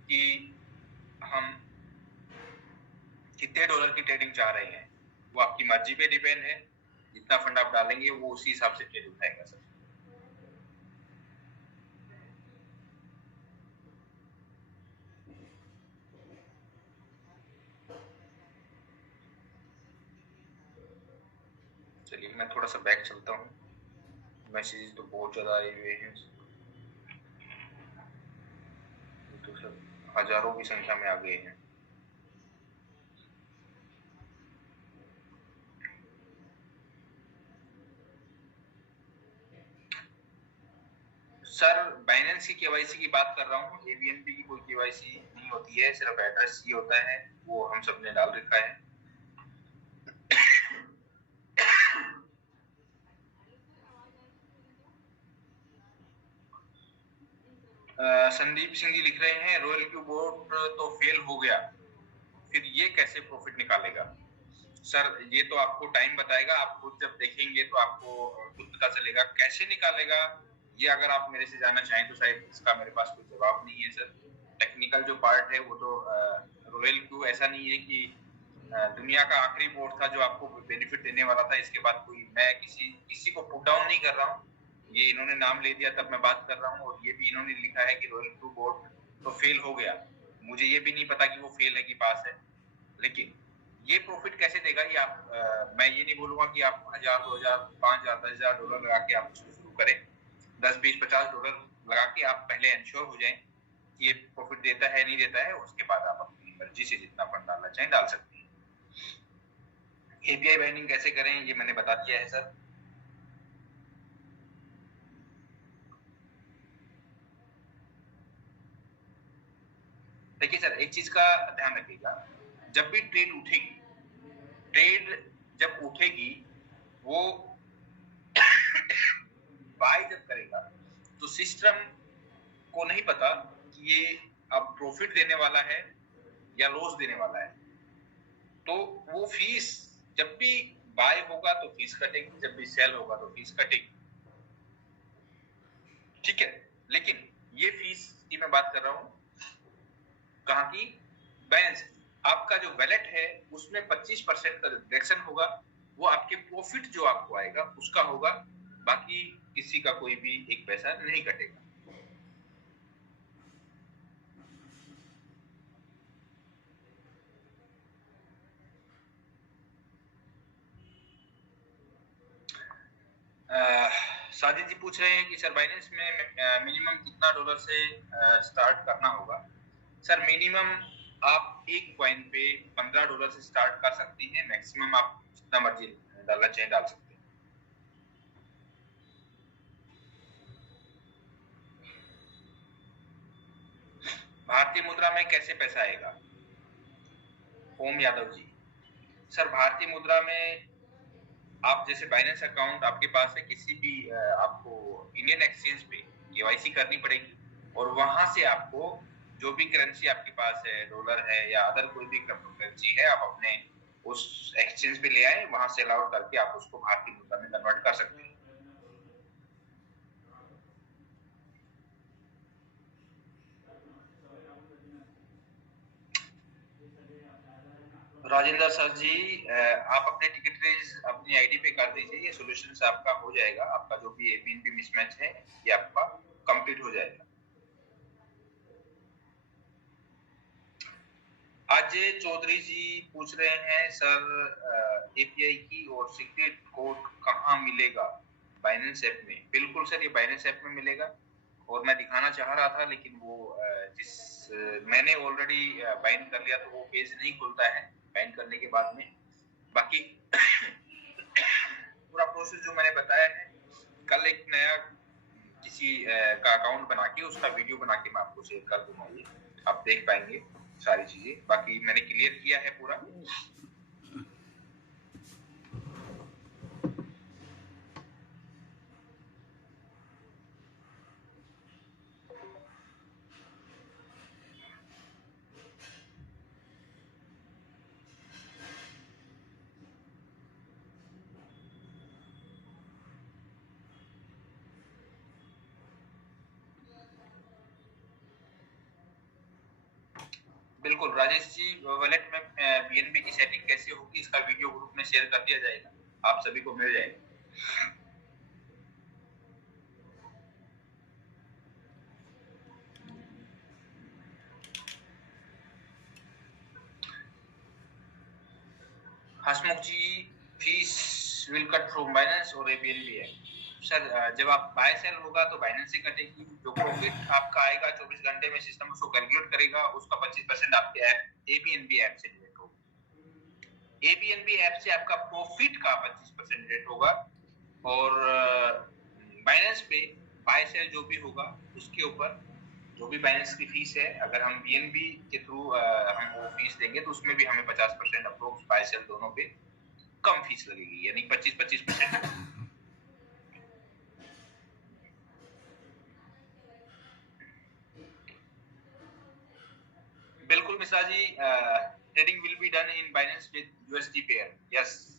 कि हम कितने डॉलर की ट्रेडिंग चाह रहे हैं, वो आपकी मर्जी पे डिपेंड है। जितना फंड आप डालेंगे वो उसी हिसाब से ट्रेड उठाएगा सर। चलिए मैं थोड़ा सा बैक चलता हूँ, मैसेज तो बहुत ज्यादा आए हुए हैं, तो सर हजारों की संख्या में आ गए हैं। सर बाइनेंस की केवाईसी की बात कर रहा हूँ, एबीएनबी की कोई केवाईसी नहीं होती है, सिर्फ एड्रेस ही होता है, वो हम सब ने डाल रखा है। संदीप सिंह जी लिख रहे हैं रॉयल क्यू बोर्ड तो फेल हो गया, फिर ये कैसे प्रॉफिट निकालेगा? सर ये तो आपको टाइम बताएगा, आप खुद जब देखेंगे तो आपको खुद पता चलेगा कैसे निकालेगा। ये अगर आप मेरे से जानना चाहें तो शायद इसका मेरे पास कोई जवाब नहीं है सर। टेक्निकल जो पार्ट है वो तो रॉयल क्यू ऐसा नहीं है कि दुनिया का आखिरी बोर्ड था जो आपको बेनिफिट देने वाला था। इसके बाद कोई, मैं किसी को पुट डाउन नहीं कर रहा हूँ, ये इन्होंने नाम ले दिया तब मैं बात कर रहा हूँ, और ये भी इन्होंने लिखा है कि रॉयल क्यू बोर्ड तो फेल हो गया। मुझे ये भी नहीं पता कि वो फेल है कि पास है, लेकिन ये प्रॉफिट कैसे देगा ये आप मैं ये नहीं बोलूंगा कि आप 1000, 2000, 5000, 10,000 डॉलर लगा के आप इसको शुरू करें। 10, 20, 50 डॉलर लगा के आप पहले इंश्योर हो जाएं कि ये प्रॉफिट देता है नहीं देता है, उसके बाद आप अपनी मर्जी से जितना फंड डालना चाहें डाल सकते हैं। एपीआई बाइंडिंग कैसे करें ये मैंने बता दिया है सर। देखिए सर एक चीज का ध्यान रखिएगा, जब भी ट्रेड उठेगी, ट्रेड जब उठेगी वो बाय जब करेगा तो सिस्टम को नहीं पता कि ये अब प्रॉफिट देने वाला है या लॉस देने वाला है, तो वो फीस जब भी बाय होगा तो फीस कटेगी, जब भी सेल होगा तो फीस कटेगी, ठीक है। लेकिन ये फीस की मैं बात कर रहा हूं कहाँ की? बैलेंस। आपका जो वैलेट है उसमें 25% का डिडक्शन होगा, वो आपके प्रॉफिट जो आपको आएगा उसका होगा, बाकी किसी का कोई भी एक पैसा नहीं कटेगा। साजिद जी पूछ रहे हैं कि सर बाइनेंस में मिनिमम कितना डॉलर से स्टार्ट करना होगा? सर मिनिमम आप एक कॉइन पे 15 डॉलर से स्टार्ट कर सकती हैं, मैक्सिमम आप जितना मर्जी डालना चाहें डाल सकते हैं। भारतीय मुद्रा में कैसे पैसा आएगा? ओम यादव जी, सर भारतीय मुद्रा में आप जैसे बाइनेंस अकाउंट आपके पास है, किसी भी आपको इंडियन एक्सचेंज पे केवाईसी करनी पड़ेगी, और वहां से आपको जो भी करेंसी आपके पास है, डॉलर है या अदर कोई भी करेंसी है, आप अपने उस एक्सचेंज पे ले आए, वहां से अलाउड करके आप उसको भारतीय मुद्रा में कन्वर्ट कर सकते हैं। राजेंद्र सर जी, आप अपने टिकट रेज अपनी आईडी पे कर दीजिए, ये सॉल्यूशन आपका हो जाएगा, आपका जो भी एपीएनपी मिसमैच है ये आपका कंप्लीट हो जाएगा। अजय चौधरी जी पूछ रहे हैं सर एपीआई की और सीक्रेट कोड कहाँ मिलेगा? बाइनेंस ऐप में। बिल्कुल सर, ये बाइनेंस ऐप में मिलेगा, और मैं दिखाना चाह रहा था लेकिन वो मैंने ऑलरेडी बाइंड कर लिया तो वो पेज नहीं खुलता है बाइंड करने के बाद में। बाकी पूरा प्रोसेस जो मैंने बताया है, कल एक नया किसी का अकाउंट बना के उसका वीडियो बना के मैं आपको शेयर कर दूंगा, ये आप देख पाएंगे सारी चीजें। बाकी मैंने क्लियर किया है पूरा। बिल्कुल राजेश जी, वॉलेट में बीएनबी की सेटिंग कैसे होगी इसका वीडियो ग्रुप में शेयर कर दिया जाएगा, आप सभी को मिल जाएगा। Hasmukh ji, fees will cut from Binance और एबीएनबी है। सर जब आप बाय सेल होगा तो बाइनेंस से कटेगी, जो प्रॉफिट आपका आएगा 24 घंटे में सिस्टम उसको कैलकुलेट करेगा, उसका 25% आपके ऐप एबीएनबी ऐप से डिडक्ट होगा। एबीएनबी ऐप से आपका प्रॉफिट का 25% डिडक्ट होगा और बाइनेंस पे बाय सेल जो भी होगा उसके ऊपर जो भी बाइनेंस की फीस है, अगर हम बीएनबी के थ्रू हम वो फीस देंगे तो उसमें भी हमें 50% अप्रोक्स बाय सेल दोनों पे कम फीस लगेगी, यानी 25-25%। बिल्कुल Mishra ji, trading will be done in Binance with USD pair. Yes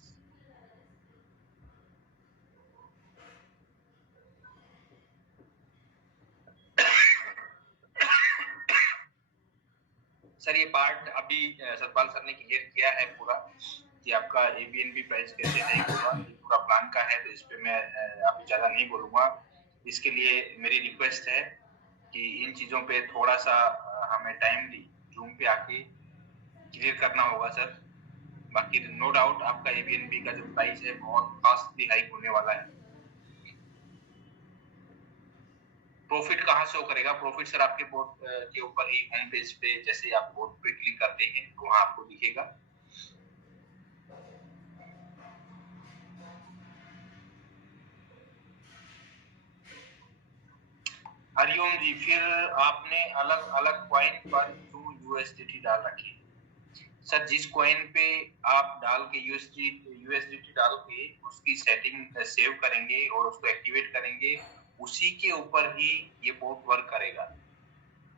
sir, ये पार्ट अभी सतपाल सर ने क्लियर किया है पूरा कि आपका एबीएनबी प्राइस कैसे नहीं होगा, ये पूरा प्लान का है, तो इस पे मैं अभी ज्यादा नहीं बोलूंगा। इसके लिए मेरी रिक्वेस्ट है कि इन चीजों पे थोड़ा सा हमें टाइमली जूम पे आके क्लियर करना होगा सर। बाकी नो डाउट आपका एबीएनबी का जो प्राइस है बहुत फास्टली हाइक होने वाला है। प्रॉफिट कहाँ शो करेगा? प्रॉफिट सर आपके बोर्ड के ऊपर ही होम पेज पे जैसे आप बोर्ड पे क्लिक करते हैं तो वहां आपको दिखेगा। हरिओम जी, फिर आपने अलग अलग कॉइन पर क्यों यूएसडीटी डाल रखी? सर, जिस कॉइन पे आप डाल के यूएसडीटी डाल के उसकी सेटिंग सेव करेंगे और उसको एक्टिवेट करेंगे, उसी के ऊपर ही ये पोर्ट वर्क करेगा,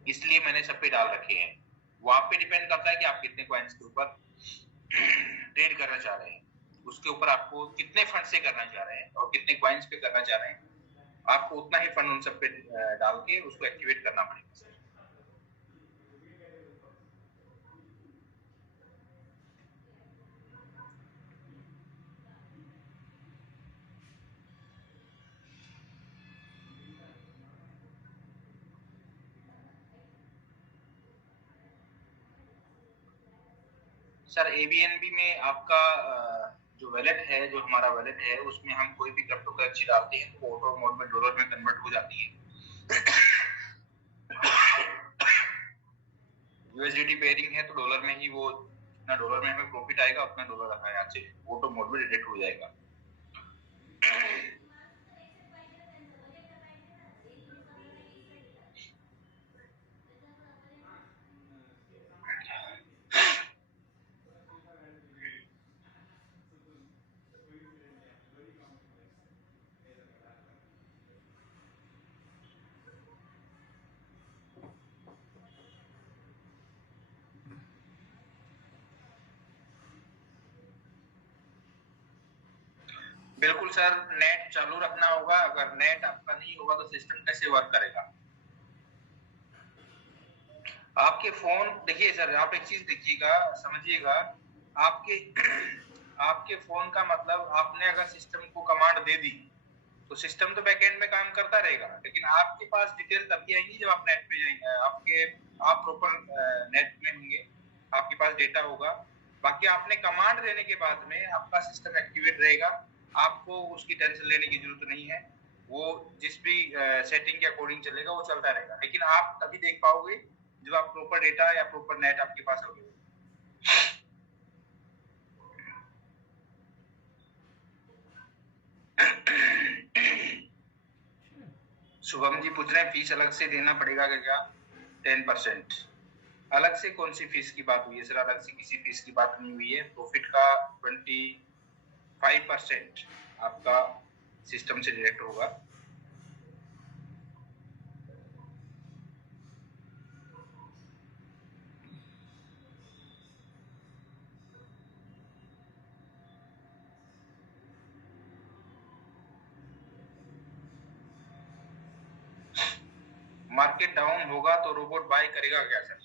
इसलिए मैंने सब पे डाल रखे हैं। वो आप पे डिपेंड करता है कि आप कितने कॉइन्स के ऊपर ट्रेड करना चाह रहे हैं, उसके ऊपर आपको कितने फंड से करना चाह रहे हैं और कितने कॉइन्स पे करना चाह रहे हैं, आपको उतना ही फंड उन सब पे डाल के उसको एक्टिवेट करना पड़ेगा सर। सर, एबीएनबी में आपका जो वैलेट है, जो हमारा वैलेट है, उसमें हम कोई भी क्रिप्टो करेंसी डालते हैं तो ऑटो मोड में डॉलर में कन्वर्ट हो जाती है। यूएसडीटी पेयरिंग है तो डॉलर में ही वो, जितना डॉलर में हमें प्रॉफिट आएगा उतना डॉलर हमारे यहाँ से ऑटो मोड में डिडक्ट हो जाएगा। बिल्कुल सर, नेट चालू रखना होगा, अगर नेट आपका नहीं होगा तो सिस्टम कैसे वर्क करेगा? आपके फोन, देखिए सर, आप एक चीज देखिएगा, समझिएगा, आपके आपके फोन का मतलब आपने अगर सिस्टम को कमांड दे दी तो सिस्टम तो बैकएंड में काम करता रहेगा, लेकिन आपके पास डिटेल तभी आएंगी जब आप नेट पे जाएंगे, आप प्रॉपर नेट में होंगे, आपके पास डेटा होगा। बाकी आपने कमांड देने के बाद में आपका सिस्टम एक्टिवेट रहेगा, आपको उसकी टेंशन लेने की जरूरत नहीं है, वो जिस भी सेटिंग के अकॉर्डिंग चलेगा वो चलता रहेगा, लेकिन आप तभी देख पाओगे जब आप प्रॉपर डेटा या प्रॉपर नेट आपके पास होगा। शुभम जी पूछ रहे हैं फीस अलग से देना पड़ेगा क्या? 10%। अलग से कौन सी फीस की बात हुई है सर? अलग से किसी फीस की बात नहीं हुई है। प्रॉफिट का 25% आपका सिस्टम से डायरेक्ट होगा। मार्केट डाउन होगा तो रोबोट बाय करेगा क्या सर?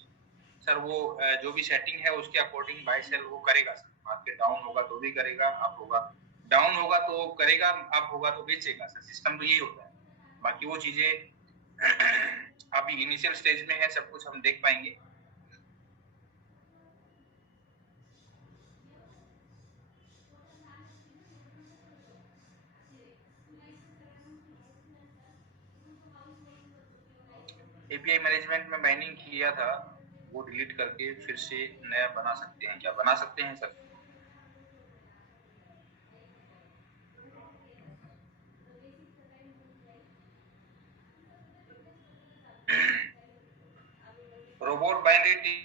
सर वो जो भी सेटिंग है उसके अकॉर्डिंग बाय सेल वो करेगा सर। मार्केट डाउन होगा तो भी करेगा, अप होगा, डाउन होगा तो करेगा, अप होगा तो बेचेगा सर। सिस्टम तो यही होता है। बाकी वो चीजें अभी इनिशियल स्टेज में है, सब कुछ हम देख पाएंगे। एपीआई मैनेजमेंट में माइनिंग किया था, वो डिलीट करके फिर से नया बना सकते हैं क्या? बना सकते हैं sir. Robot binary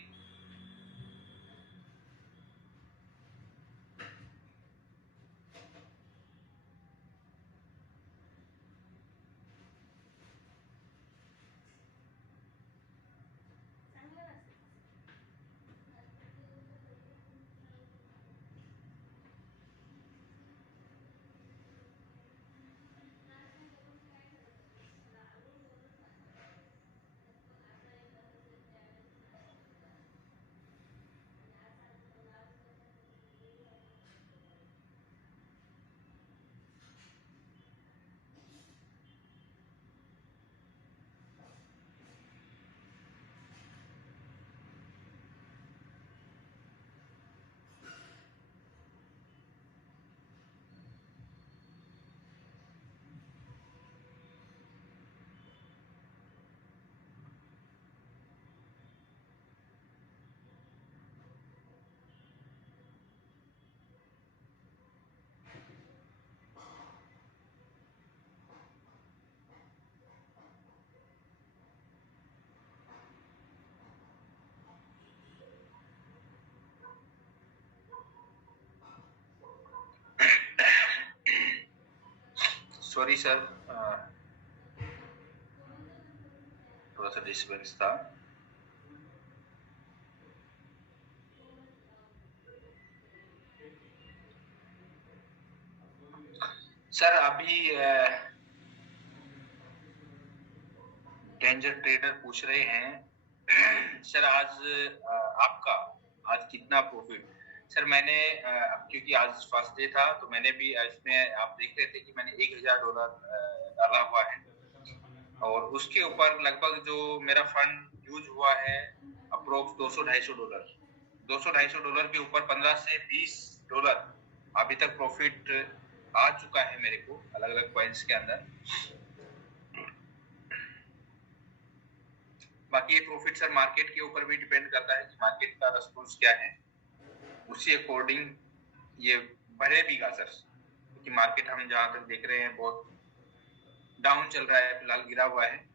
sorry sir, थोड़ा सा डिस्टर्बेंस था। सर अभी डेंजर ट्रेडर पूछ रहे हैं सर आज आपका आज कितना प्रॉफिट? सर मैंने क्योंकि आज फर्स्ट डे था तो मैंने भी इसमें आप देख रहे थे कि मैंने $1000 डाला हुआ है, और उसके ऊपर लगभग जो मेरा फंड यूज हुआ है अप्रोक्स $200-250 $200-250 के ऊपर $15 से $20 अभी तक प्रॉफिट आ चुका है मेरे को अलग अलग पॉइंट्स के अंदर। बाकी ये प्रॉफिट सर मार्केट के ऊपर भी डिपेंड करता है कि मार्केट का रेस्पॉन्स क्या है, उसी अकॉर्डिंग ये बढ़ेगा सर। क्योंकि मार्केट हम जहां तक देख रहे हैं बहुत डाउन चल रहा है, फिलहाल गिरा हुआ है।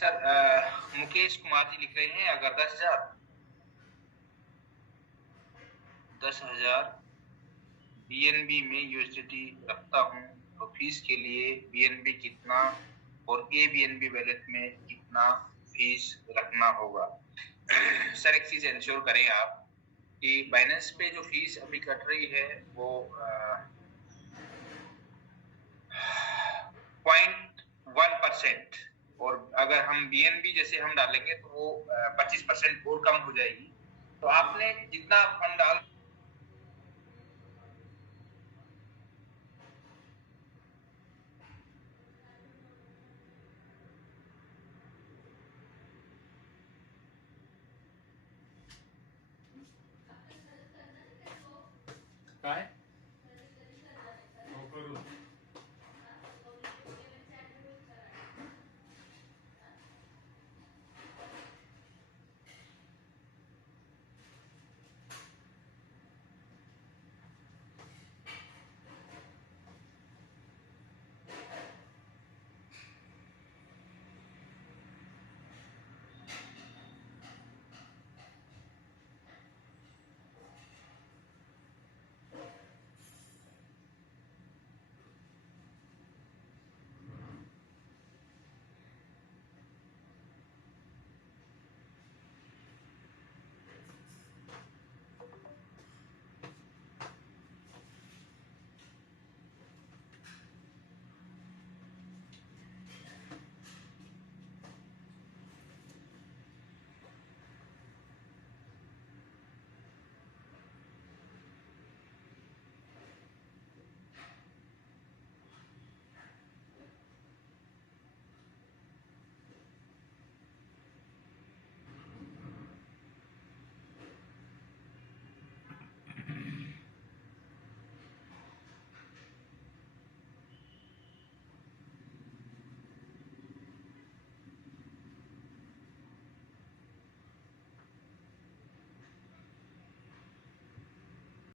सर मुकेश कुमार जी लिख रहे हैं अगर 10,000 बीएनबी में यूएसडीटी रखता हूं तो फीस के लिए बीएनबी कितना और एबीएनबी वैलेट में कितना फीस रखना होगा? सर एक चीज इंश्योर करें आप कि बाइनेंस पे जो फीस अभी कट रही है वो 0.1%, और अगर हम बीएनबी जैसे हम डालेंगे तो वो 25% और कम हो जाएगी। तो आपने जितना फंड डाल